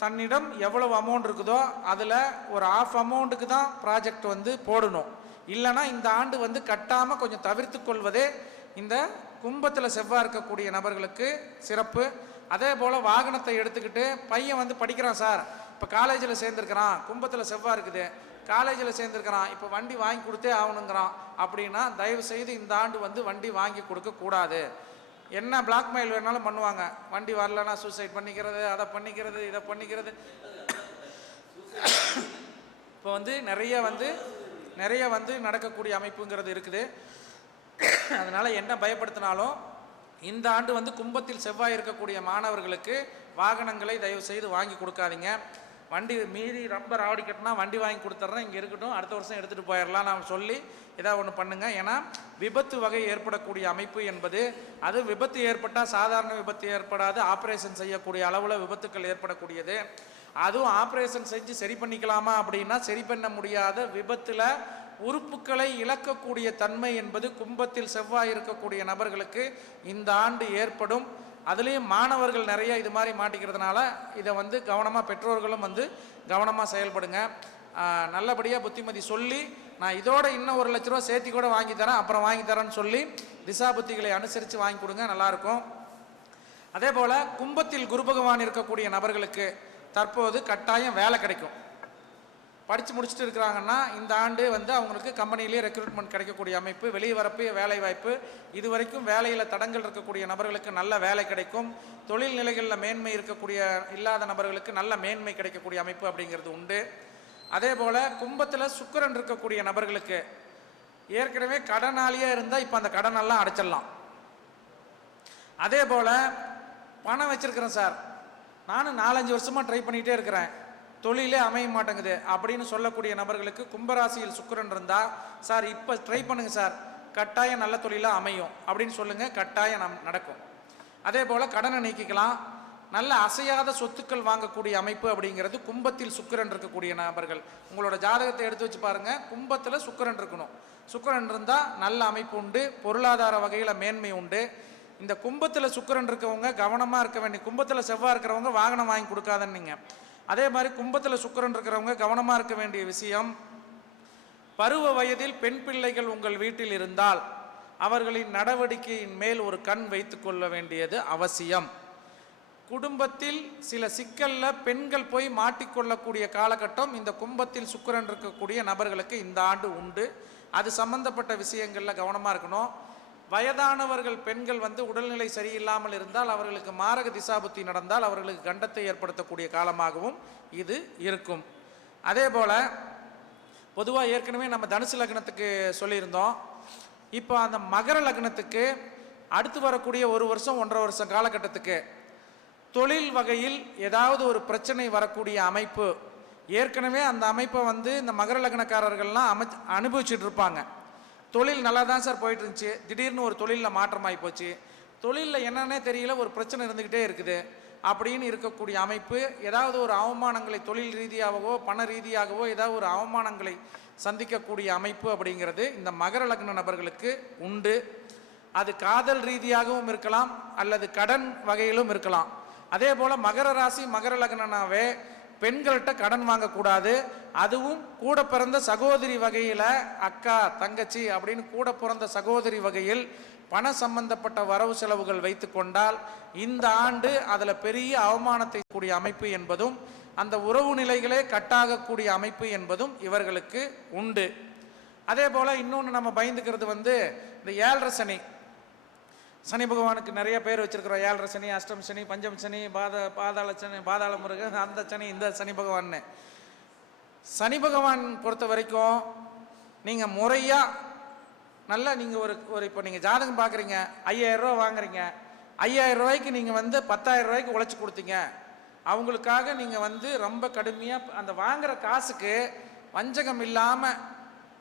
தன்னிடம் எவ்வளவு அமௌண்ட் இருக்குதோ அதில் ஒரு ½ அமௌண்ட்டுக்கு தான் ப்ராஜெக்ட் வந்து போடணும். இல்லைனா இந்த ஆண்டு வந்து கட்டாமல் கொஞ்சம் தவிர்த்து கொள்வதே இந்த கும்பத்தில் செவ்வாய் இருக்கக்கூடிய நபர்களுக்கு சிறப்பு. அதே போல் வாகனத்தை எடுத்துக்கிட்டு பையன் வந்து படிக்கிறான் சார், இப்போ காலேஜில் சேர்ந்துருக்கிறான், கும்பத்தில் செவ்வாய் இருக்குது, காலேஜில் சேர்ந்துருக்கிறான், இப்போ வண்டி வாங்கி கொடுத்தே ஆகணுங்கிறான் அப்படின்னா தயவு செய்து இந்த ஆண்டு வந்து வண்டி வாங்கி கொடுக்கக்கூடாது. என்ன பிளாக்மெயில் வேணாலும் பண்ணுவாங்க, வண்டி வரலன்னா சூசைட் பண்ணிக்கிறது, அதை பண்ணிக்கிறது, இதை பண்ணிக்கிறது. இப்போ வந்து நிறைய வந்து நடக்கக்கூடிய அமைப்புங்கிறது இருக்குது. அதனால் என்ன பயப்படுத்தினாலும் இந்த ஆண்டு வந்து கும்பத்தில் செவ்வாய் இருக்கக்கூடிய மாணவர்களுக்கு வாகனங்களை தயவு செய்து வாங்கி கொடுக்காதீங்க. வண்டி மீறி ரொம்ப ராவடி கட்டினா வண்டி வாங்கி கொடுத்துட்றேன், இங்கே இருக்கட்டும், அடுத்த வருஷம் எடுத்துகிட்டு போயிடலாம் நான் சொல்லி ஏதாவது ஒன்று பண்ணுங்கள். ஏன்னா விபத்து வகை ஏற்படக்கூடிய அமைப்பு என்பது அது விபத்து ஏற்பட்டால் சாதாரண விபத்து ஏற்படாது, ஆப்ரேஷன் செய்யக்கூடிய அளவில் விபத்துக்கள் ஏற்படக்கூடியது. அதுவும் ஆப்ரேஷன் செஞ்சு சரி பண்ணிக்கலாமா அப்படின்னா சரி பண்ண முடியாத விபத்தில் உறுப்புகளை இழக்கக்கூடிய தன்மை என்பது கும்பத்தில் செவ்வாய் இருக்கக்கூடிய நபர்களுக்கு இந்த ஆண்டு ஏற்படும். அதுலேயும் மாணவர்கள் நிறைய இது மாதிரி மாட்டிக்கிறதுனால இதை வந்து கவனமாக பெற்றோர்களும் வந்து கவனமாக செயல்படுங்க. நல்லபடியாக புத்திமதி சொல்லி நான் இதோட இன்னும் 1 லட்ச ரூபா சேர்த்தி கூட வாங்கி தரேன், அப்புறம் வாங்கி தரேன்னு சொல்லி திசா புத்திகளை அனுசரித்து வாங்கி கொடுங்க, நல்லாயிருக்கும். அதே போல் கும்பத்தில் குரு பகவான் இருக்கக்கூடிய நபர்களுக்கு தற்போது கட்டாயம் வேலை கிடைக்கும். படித்து முடிச்சுட்டு இருக்கிறாங்கன்னா இந்த ஆண்டு வந்து அவங்களுக்கு கம்பெனிலேயே ரெக்ரூட்மெண்ட் கிடைக்கக்கூடிய அமைப்பு, வெளியே வரப்பு வேலை வாய்ப்பு, இது வரைக்கும் வேலையில் தடங்கள் இருக்கக்கூடிய நபர்களுக்கு நல்ல வேலை கிடைக்கும். தொழில் நிலைகளில் மேன்மை இருக்கக்கூடிய இல்லாத நபர்களுக்கு நல்ல மேன்மை கிடைக்கக்கூடிய அமைப்பு அப்படிங்கிறது உண்டு. அதே போல் கும்பத்தில் சுக்கிரன் இருக்கக்கூடிய நபர்களுக்கு ஏற்கனவே கடனாளியாக இருந்தால் இப்போ அந்த கடனெல்லாம் அடைச்சிடலாம். அதே போல் பணம் வச்சுருக்கிறேன் சார், நானும் 4-5 வருஷமாக ட்ரை பண்ணிகிட்டே இருக்கிறேன், தொழிலே அமைய மாட்டேங்குது அப்படின்னு சொல்லக்கூடிய நபர்களுக்கு கும்பராசியில் சுக்கிரன் இருந்தால் சார் இப்போ ட்ரை பண்ணுங்கள் சார், கட்டாயம் நல்ல தொழிலாக அமையும் அப்படின்னு சொல்லுங்கள், கட்டாயம் நடக்கும். அதே போல் கடனை நீக்கிக்கலாம். நல்ல அசையாத சொத்துக்கள் வாங்கக்கூடிய அமைப்பு அப்படிங்கிறது கும்பத்தில் சுக்கிரன் இருக்கக்கூடிய நபர்கள். உங்களோட ஜாதகத்தை எடுத்து வச்சு பாருங்கள், கும்பத்தில் சுக்கிரன் இருக்கணும். சுக்கிரன் இருந்தால் நல்ல அமைப்பு உண்டு, பொருளாதார வகையில் மேன்மை உண்டு. இந்த கும்பத்தில் சுக்கிரன் இருக்கவங்க கவனமாக இருக்க வேண்டிய, கும்பத்தில் செவ்வாய் இருக்கிறவங்க வாகனம் வாங்கி கொடுக்காதன்னீங்க. அதே மாதிரி கும்பத்தில் சுக்கிரன் இருக்கிறவங்க கவனமாக இருக்க வேண்டிய விஷயம், பருவ வயதில் பெண் பிள்ளைகள் உங்கள் வீட்டில் இருந்தால் அவர்களின் நடவடிக்கையின் மேல் ஒரு கண் வைத்து கொள்ள வேண்டியது அவசியம். குடும்பத்தில் சில சிக்கல்ல பெண்கள் போய் மாட்டிக்கொள்ளக்கூடிய காலகட்டம் இந்த கும்பத்தில் சுக்கிரன் இருக்கக்கூடிய நபர்களுக்கு இந்த ஆண்டு உண்டு. அது சம்பந்தப்பட்ட விஷயங்கள்ல கவனமா இருக்கணும். வயதானவர்கள் பெண்கள் உடல்நிலை சரியில்லாமல் இருந்தால் அவர்களுக்கு மாரக திசாபுத்தி நடந்தால் அவர்களுக்கு கண்டத்தை ஏற்படுத்தக்கூடிய காலமாகவும் இது இருக்கும். அதே போல பொதுவாக ஏற்கனவே நம்ம தனுசு லக்னத்துக்கு சொல்லியிருந்தோம். இப்போ அந்த மகர லக்னத்துக்கு அடுத்து வரக்கூடிய 1 வருஷம் 1.5 வருஷம் காலகட்டத்துக்கு தொழில் வகையில் ஏதாவது ஒரு பிரச்சனை வரக்கூடிய அமைப்பு, ஏற்கனவே அந்த அமைப்பை இந்த மகர லக்னக்காரர்கள்லாம் அனுபவிச்சுட்டு இருப்பாங்க. தொழில் நல்லா தான் சார் போயிட்டு இருந்துச்சு, திடீர்னு ஒரு தொழிலில் மாற்றமாகி போச்சு, தொழிலில் என்னன்னே தெரியல, ஒரு பிரச்சனை இருந்துக்கிட்டே இருக்குது அப்படின்னு இருக்கக்கூடிய அமைப்பு, ஏதாவது ஒரு அவமானங்களை தொழில் ரீதியாகவோ பண ரீதியாகவோ ஏதாவது ஒரு அவமானங்களை சந்திக்கக்கூடிய அமைப்பு அப்படிங்கிறது இந்த மகர லக்ன நபர்களுக்கு உண்டு. அது காதல் ரீதியாகவும் இருக்கலாம் அல்லது கடன் வகையிலும் இருக்கலாம். அதே போல் மகர ராசி மகர லக்னனாவே பெண்கள்கிட்ட கடன் வாங்கக்கூடாது. அதுவும் கூட பிறந்த சகோதரி வகையில் அக்கா தங்கச்சி அப்படின்னு கூட பிறந்த சகோதரி வகையில் பண சம்பந்தப்பட்ட வரவு செலவுகள் வைத்து கொண்டால் இந்த ஆண்டு அதில் பெரிய அவமானத்தை கூடிய அமைப்பு என்பதும் அந்த உறவு நிலைகளே கட்டாகக்கூடிய அமைப்பு என்பதும் இவர்களுக்கு உண்டு. அதே போல் இன்னொன்று நம்ம பயந்துக்கிறது இந்த 7.5 சனி. சனி பகவானுக்கு நிறைய பேர் வச்சிருக்கிறோம். 7.5 சனி, அஷ்டம் சனி, பஞ்சம் சனி, பாதாள சனி, பாதாள முருகன், அந்த சனி, இந்த சனி பகவான்னு. சனி பகவான் பொறுத்த வரைக்கும் நீங்கள் முறையாக நல்லா நீங்கள் ஒரு இப்போ நீங்கள் ஜாதகம் பார்க்குறீங்க, 5000 ரூபா வாங்குறீங்க, 5000 ரூபாய்க்கு நீங்கள் 10,000 ரூபாய்க்கு உழைச்சி கொடுத்தீங்க. அவங்களுக்காக நீங்கள் ரொம்ப கடுமையாக அந்த வாங்குகிற காசுக்கு வஞ்சகம் இல்லாமல்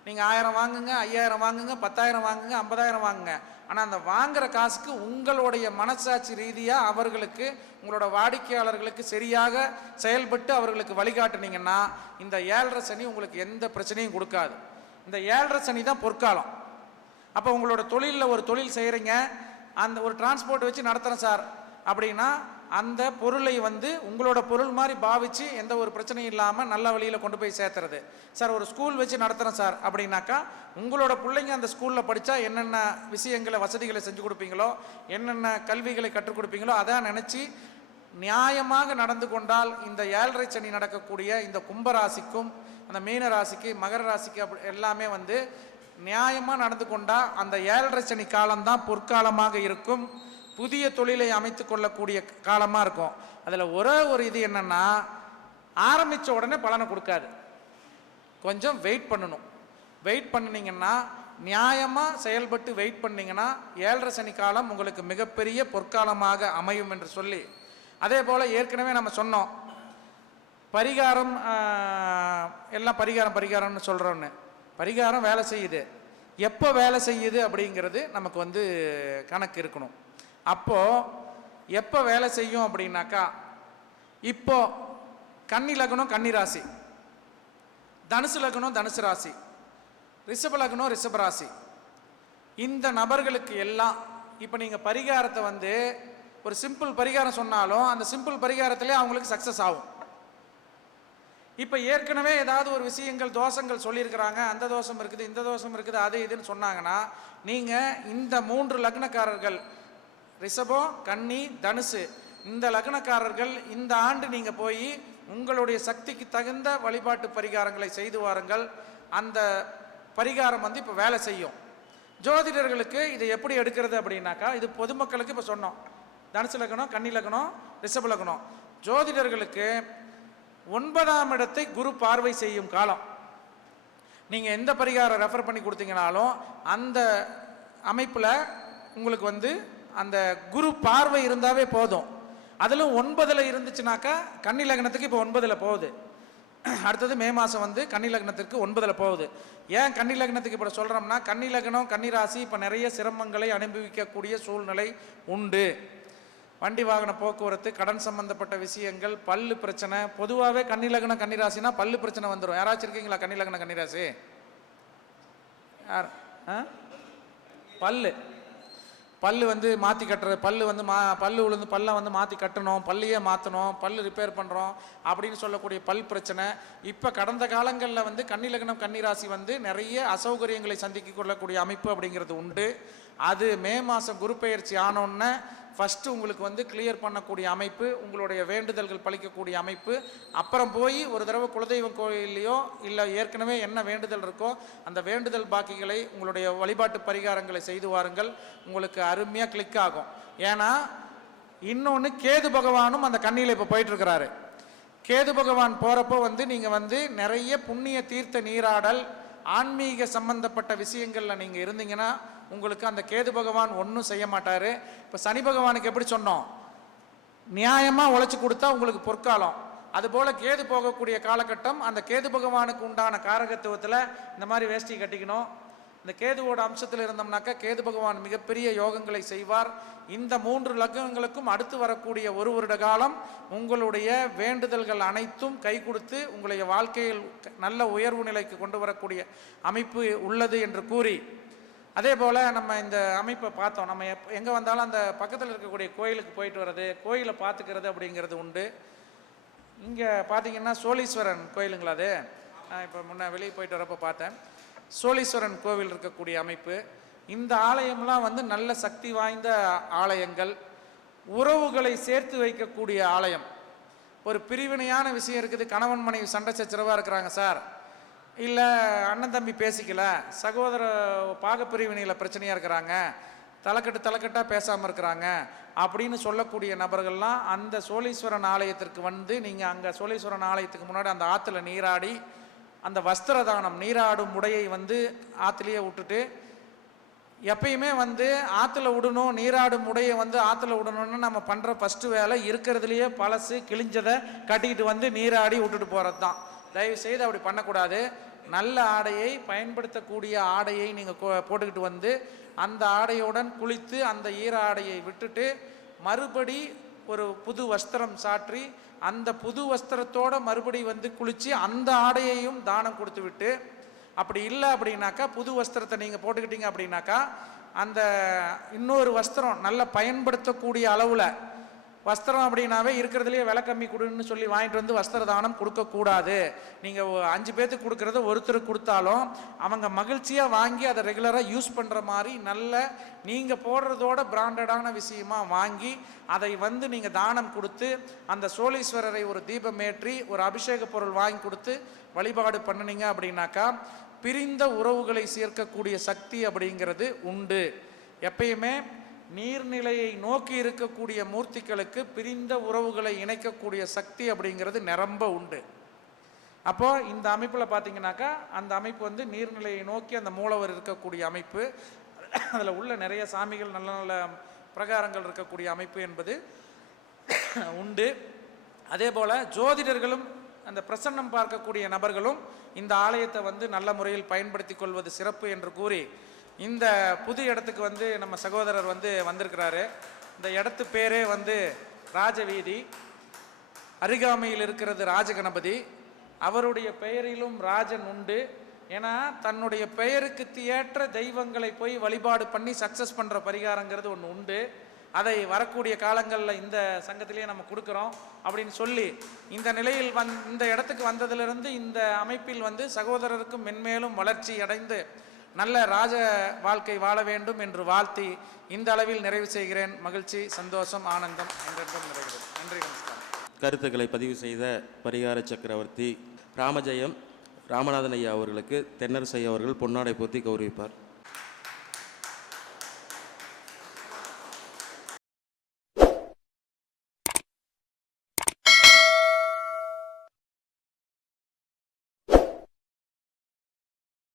நீங்கள் 1000 வாங்குங்க, 5000 வாங்குங்க, 10,000 வாங்குங்க, 50,000 வாங்குங்க. ஆனால் அந்த வாங்குகிற காசுக்கு உங்களுடைய மனசாட்சி ரீதியாக அவர்களுக்கு உங்களோட வாடிக்கையாளர்களுக்கு சரியாக செயல்பட்டு அவர்களுக்கு வழிகாட்டுனீங்கன்னா இந்த 7.5 சனி உங்களுக்கு எந்த பிரச்சனையும் கொடுக்காது. இந்த 7.5 சனி தான் பொற்காலம். அப்போ உங்களோட தொழிலில் ஒரு தொழில் செய்கிறீங்க, அந்த ஒரு டிரான்ஸ்போர்ட் வச்சு நடத்துகிறேன் சார் அப்படின்னா அந்த பொருளை உங்களோட பொருள் மாதிரி பாவிச்சு எந்த ஒரு பிரச்சனையும் இல்லாமல் நல்ல வழியில் கொண்டு போய் சேர்த்துறது. சார் ஒரு ஸ்கூல் வச்சு நடத்துகிறேன் சார் அப்படின்னாக்கா உங்களோட பிள்ளைங்க அந்த ஸ்கூலில் படித்தா என்னென்ன விஷயங்களை வசதிகளை செஞ்சு கொடுப்பீங்களோ என்னென்ன கல்விகளை கற்றுக் கொடுப்பீங்களோ அதான் நினச்சி நியாயமாக நடந்து கொண்டால் இந்த 7.5 சனி நடக்கக்கூடிய இந்த கும்பராசிக்கும் அந்த மீன ராசிக்கு மகர ராசிக்கு அப்படி எல்லாமே நியாயமாக நடந்து கொண்டால் அந்த 7.5 சனி காலம்தான் பொற்காலமாக இருக்கும். புதிய தொழிலை அமைத்து கொள்ளக்கூடிய காலமாக இருக்கும். அதில் ஒரே ஒரு இது என்னென்னா ஆரம்பித்த உடனே பலனை கொடுக்காது. கொஞ்சம் வெயிட் பண்ணணும். வெயிட் பண்ணினீங்கன்னா நியாயமாக செயல்பட்டு வெயிட் பண்ணிங்கன்னா 7.5 சனி காலம் உங்களுக்கு மிகப்பெரிய பொற்காலமாக அமையும் என்று சொல்லி, அதே போல் ஏற்கனவே நம்ம சொன்னோம் பரிகாரம் எல்லாம் பரிகாரம்னு சொல்கிறோன்னு. பரிகாரம் வேலை செய்யுது, எப்போ வேலை செய்யுது அப்படிங்கிறது நமக்கு கணக்கு இருக்கணும். அப்போது எப்போ வேலை செய்யும் அப்படின்னாக்கா இப்போ கன்னி லக்னம் கன்னி ராசி, தனுசு லக்னம் தனுசு ராசி, ரிஷப லக்னம் ரிஷப ராசி, இந்த நபர்களுக்கு எல்லாம் இப்போ நீங்கள் பரிகாரத்தை ஒரு சிம்பிள் பரிகாரம் சொன்னாலும் அந்த சிம்பிள் பரிகாரத்திலே அவங்களுக்கு சக்ஸஸ் ஆகும். இப்போ ஏற்கனவே ஏதாவது ஒரு விஷயங்கள் தோஷங்கள் சொல்லியிருக்கிறாங்க, அந்த தோஷம் இருக்குது இந்த தோஷம் இருக்குது அது இதுன்னு சொன்னாங்கன்னா நீங்கள் இந்த 3 லக்னக்காரர்கள் ரிஷபம் கன்னி தனுசு இந்த லக்னக்காரர்கள் இந்த ஆண்டு நீங்கள் போய் உங்களுடைய சக்திக்கு தகுந்த வழிபாட்டு பரிகாரங்களை செய்து வாருங்கள். அந்த பரிகாரம் இப்போ வேலை செய்யும். ஜோதிடர்களுக்கு இதை எப்படி எடுக்கிறது அப்படின்னாக்கா இது பொதுமக்களுக்கு இப்போ சொன்னோம், தனுசு லக்னம் கன்னி லக்னம் ரிஷப லக்னம். ஜோதிடர்களுக்கு 9ஆம் இடத்தை குரு பார்வை செய்யும் காலம். நீங்கள் எந்த பரிகாரம் ரெஃபர் பண்ணி கொடுத்தீங்கனாலும் அந்த அமைப்பில் உங்களுக்கு அந்த குரு பார்வை இருந்தாவே போதும். அதிலும் 9ல் இருந்துச்சுனாக்கா கன்னி லக்னத்துக்கு இப்போ 9ல் போகுது. அடுத்தது மே மாதம் கன்னி லக்னத்திற்கு 9ல் போகுது. ஏன் கன்னி லக்னத்துக்கு இப்போ சொல்கிறோம்னா கன்னி லக்னம் கன்னி ராசி இப்போ நிறைய சிரமங்களை அனுபவிக்கக்கூடிய சூழ்நிலை உண்டு. வண்டி வாகன போக்குவரத்து, கடன் சம்பந்தப்பட்ட விஷயங்கள், பல்லு பிரச்சனை. பொதுவாகவே கன்னி லக்னம் கன்னி ராசினா பல்லு பிரச்சனை வந்துடும். யாராச்சும் இருக்கீங்களா கன்னி லக்னம் கன்னி ராசி? யார்? பல்லு வந்து மாற்றி கட்டுறது, பல்லு வந்து பல்லு விழுந்து பல்லை வந்து மாற்றி கட்டணும், பல்லையே மாற்றணும், பல்லு ரிப்பேர் பண்ணுறோம் அப்படின்னு சொல்லக்கூடிய பல் பிரச்சனை. இப்போ கடந்த காலங்களில் வந்து கன்னிலக்னம் கன்னிராசி வந்து நிறைய அசௌகரியங்களை சந்திக்க கொள்ளக்கூடிய அமைப்பு அப்படிங்கிறது உண்டு. அது மே மாதம் குரு பெயர்ச்சி ஆனோன்னே ஃபஸ்ட்டு உங்களுக்கு வந்து கிளியர் பண்ணக்கூடிய அமைப்பு, உங்களுடைய வேண்டுதல்கள் பலிக்கக்கூடிய அமைப்பு. அப்புறம் போய் ஒரு தடவை குலதெய்வம் கோயிலையோ இல்லை ஏற்கனவே என்ன வேண்டுதல் இருக்கோ அந்த வேண்டுதல் பாக்கிகளை உங்களுடைய வழிபாட்டு பரிகாரங்களை செய்து வாருங்கள். உங்களுக்கு அருமையாக கிளிக் ஆகும். ஏன்னா இன்னொன்று கேது பகவானும் அந்த கண்ணியில் இப்போ போயிட்டுருக்கிறாரு. கேது பகவான் போகிறப்போ வந்து நீங்கள் வந்து நிறைய புண்ணிய தீர்த்த நீராடல் ஆன்மீக சம்பந்தப்பட்ட விஷயங்களில் நீங்கள் இருந்தீங்கன்னா உங்களுக்கு அந்த கேது பகவான் ஒன்றும் செய்ய மாட்டார். இப்போ சனி பகவானுக்கு எப்படி சொன்னோம், நியாயமாக உழைச்சி கொடுத்தா உங்களுக்கு பொற்காலம். அதுபோல் கேது போகக்கூடிய காலகட்டம் அந்த கேது பகவானுக்கு உண்டான காரகத்துவத்தில் இந்த மாதிரி வேஷ்டி கட்டிக்கணும். இந்த கேதுவோட அம்சத்தில் இருந்தோம்னாக்கா கேது பகவான் மிகப்பெரிய யோகங்களை செய்வார். இந்த 3 லக்னங்களுக்கும் அடுத்து வரக்கூடிய 1 வருட காலம் உங்களுடைய வேண்டுதல்கள் அனைத்தும் கை கொடுத்து உங்களுடைய வாழ்க்கையில் நல்ல உயர்வு நிலைக்கு கொண்டு வரக்கூடிய அமைப்பு உள்ளது என்று கூறி, அதே போல் நம்ம இந்த அமைப்பை பார்த்தோம். நம்ம எங்கே வந்தாலும் அந்த பக்கத்தில் இருக்கக்கூடிய கோயிலுக்கு போயிட்டு வர்றது, கோயிலை பார்த்துக்கிறது அப்படிங்கிறது உண்டு. இங்கே பார்த்தீங்கன்னா சோழீஸ்வரன் கோயிலுங்களா, அது இப்போ முன்னே வெளியே போயிட்டு வரப்போ பார்த்தேன். சோழீஸ்வரன் கோவில் இருக்கக்கூடிய அமைப்பு. இந்த ஆலயம்லாம் வந்து நல்ல சக்தி வாய்ந்த ஆலயங்கள், உறவுகளை சேர்த்து வைக்கக்கூடிய ஆலயம். ஒரு பிரிவினையான விஷயம் இருக்குது, கணவன் மனைவி சண்டை சச்சரவாக இருக்கிறாங்க சார், இல்லை அண்ணன் தம்பி பேசிக்கல, சகோதர பாகப்பிரிவினையில் பிரச்சனையாக இருக்கிறாங்க, தலைக்கட்டாக பேசாமல் இருக்கிறாங்க அப்படின்னு சொல்லக்கூடிய நபர்கள்லாம் அந்த சோழீஸ்வரன் ஆலயத்திற்கு வந்து நீங்கள் அங்கே சோழீஸ்வரன் ஆலயத்துக்கு முன்னாடி அந்த ஆற்றுல நீராடி அந்த வஸ்திர தானம் நீராடும் உடையை வந்து ஆற்றுலையே விட்டுட்டு, எப்பயுமே வந்து ஆற்றுல விடணும், நீராடும் உடையை வந்து ஆற்றுல விடணும்னு நம்ம பண்ணுற ஃபஸ்ட்டு வேலை இருக்கிறதுலையே பழசு கிழிஞ்சதை கட்டிக்கிட்டு வந்து நீராடி விட்டுட்டு போகிறது தான். தயவு செய்து அப்படி பண்ணக்கூடாது. நல்ல ஆடையை பயன்படுத்தக்கூடிய ஆடையை நீங்கள் போட்டுக்கிட்டு வந்து அந்த ஆடையுடன் குளித்து அந்த ஈர ஆடையை விட்டுட்டு மறுபடி ஒரு புது வஸ்திரம் சாற்றி அந்த புது வஸ்திரத்தோடு மறுபடி வந்து குளித்து அந்த ஆடையையும் தானம் கொடுத்து விட்டு, அப்படி இல்லை அப்படின்னாக்கா புது வஸ்திரத்தை நீங்கள் போட்டுக்கிட்டீங்க அப்படின்னாக்கா அந்த இன்னொரு வஸ்திரம் நல்ல பயன்படுத்தக்கூடிய அளவில் வஸ்திரம் அப்படின்னாவே இருக்கிறதுலையே விலை கம்மி கொடுன்னு சொல்லி வாங்கிட்டு வந்து வஸ்திர தானம் கொடுக்கக்கூடாது. நீங்கள் 5 பேர்த்துக்கு கொடுக்குறத ஒருத்தருக்கு கொடுத்தாலும் அவங்க மகிழ்ச்சியாக வாங்கி அதை ரெகுலராக யூஸ் பண்ணுற மாதிரி நல்ல நீங்கள் போடுறதோட பிராண்டடான விஷயமா வாங்கி அதை வந்து நீங்கள் தானம் கொடுத்து அந்த சோழீஸ்வரரை ஒரு தீபமேற்றி ஒரு அபிஷேக பொருள் வாங்கி கொடுத்து வழிபாடு பண்ணினீங்க அப்படின்னாக்கா பிரிந்த உறவுகளை சேர்க்கக்கூடிய சக்தி அப்படிங்கிறது உண்டு. எப்பயுமே நீர்நிலையை நோக்கி இருக்கக்கூடிய மூர்த்திகளுக்கு பிரிந்த உறவுகளை இணைக்கக்கூடிய சக்தி அப்படிங்கிறது நிரம்ப உண்டு. அப்போ இந்த அமைப்பில் பார்த்தீங்கன்னாக்கா அந்த அமைப்பு வந்து நீர்நிலையை நோக்கி அந்த மூலவர் இருக்கக்கூடிய அமைப்பு. அதில் உள்ள நிறைய சாமிகள் நல்ல நல்ல பிரகாரங்கள் இருக்கக்கூடிய அமைப்பு என்பது உண்டு. அதே போல் ஜோதிடர்களும் அந்த பிரசன்னம் பார்க்கக்கூடிய நபர்களும் இந்த ஆலயத்தை வந்து நல்ல முறையில் பயன்படுத்தி கொள்வது சிறப்பு என்று கூறி, இந்த புது இடத்துக்கு வந்து நம்ம சகோதரர் வந்து வந்திருக்கிறாரு. இந்த இடத்து பேரே வந்து ராஜவீதி, அருகாமையில் இருக்கிறது ராஜகணபதி. அவருடைய பெயரிலும் ராஜன் உண்டு. ஏன்னா தன்னுடைய பெயருக்கு ஏற்ற தெய்வங்களை போய் வழிபாடு பண்ணி சக்ஸஸ் பண்ணுற பரிகாரங்கிறது ஒன்று உண்டு. அதை வரக்கூடிய காலங்களில் இந்த சங்கத்திலேயே நம்ம கொடுக்குறோம் அப்படின்னு சொல்லி இந்த நிலையில் இந்த இடத்துக்கு வந்ததிலிருந்து இந்த அமைப்பில் வந்து சகோதரருக்கும் மென்மேலும் வளர்ச்சி அடைந்து நல்ல ராஜ வாழ்க்கை வாழ வேண்டும் என்று வாழ்த்தி இந்த அளவில் நிறைவு செய்கிறேன். மகிழ்ச்சி, சந்தோஷம், ஆனந்தம் என்றென்றும் நிறைகிறது. நன்றி, நமஸ்காரம். கருத்துக்களை பதிவு செய்த பரிகார சக்கரவர்த்தி ராமஜெயம் ராமநாதன் ஐயா அவர்களுக்கு தென்னரசு ஐயா அவர்கள் பொன்னாடை போர்த்தி கௌரவிப்பார்.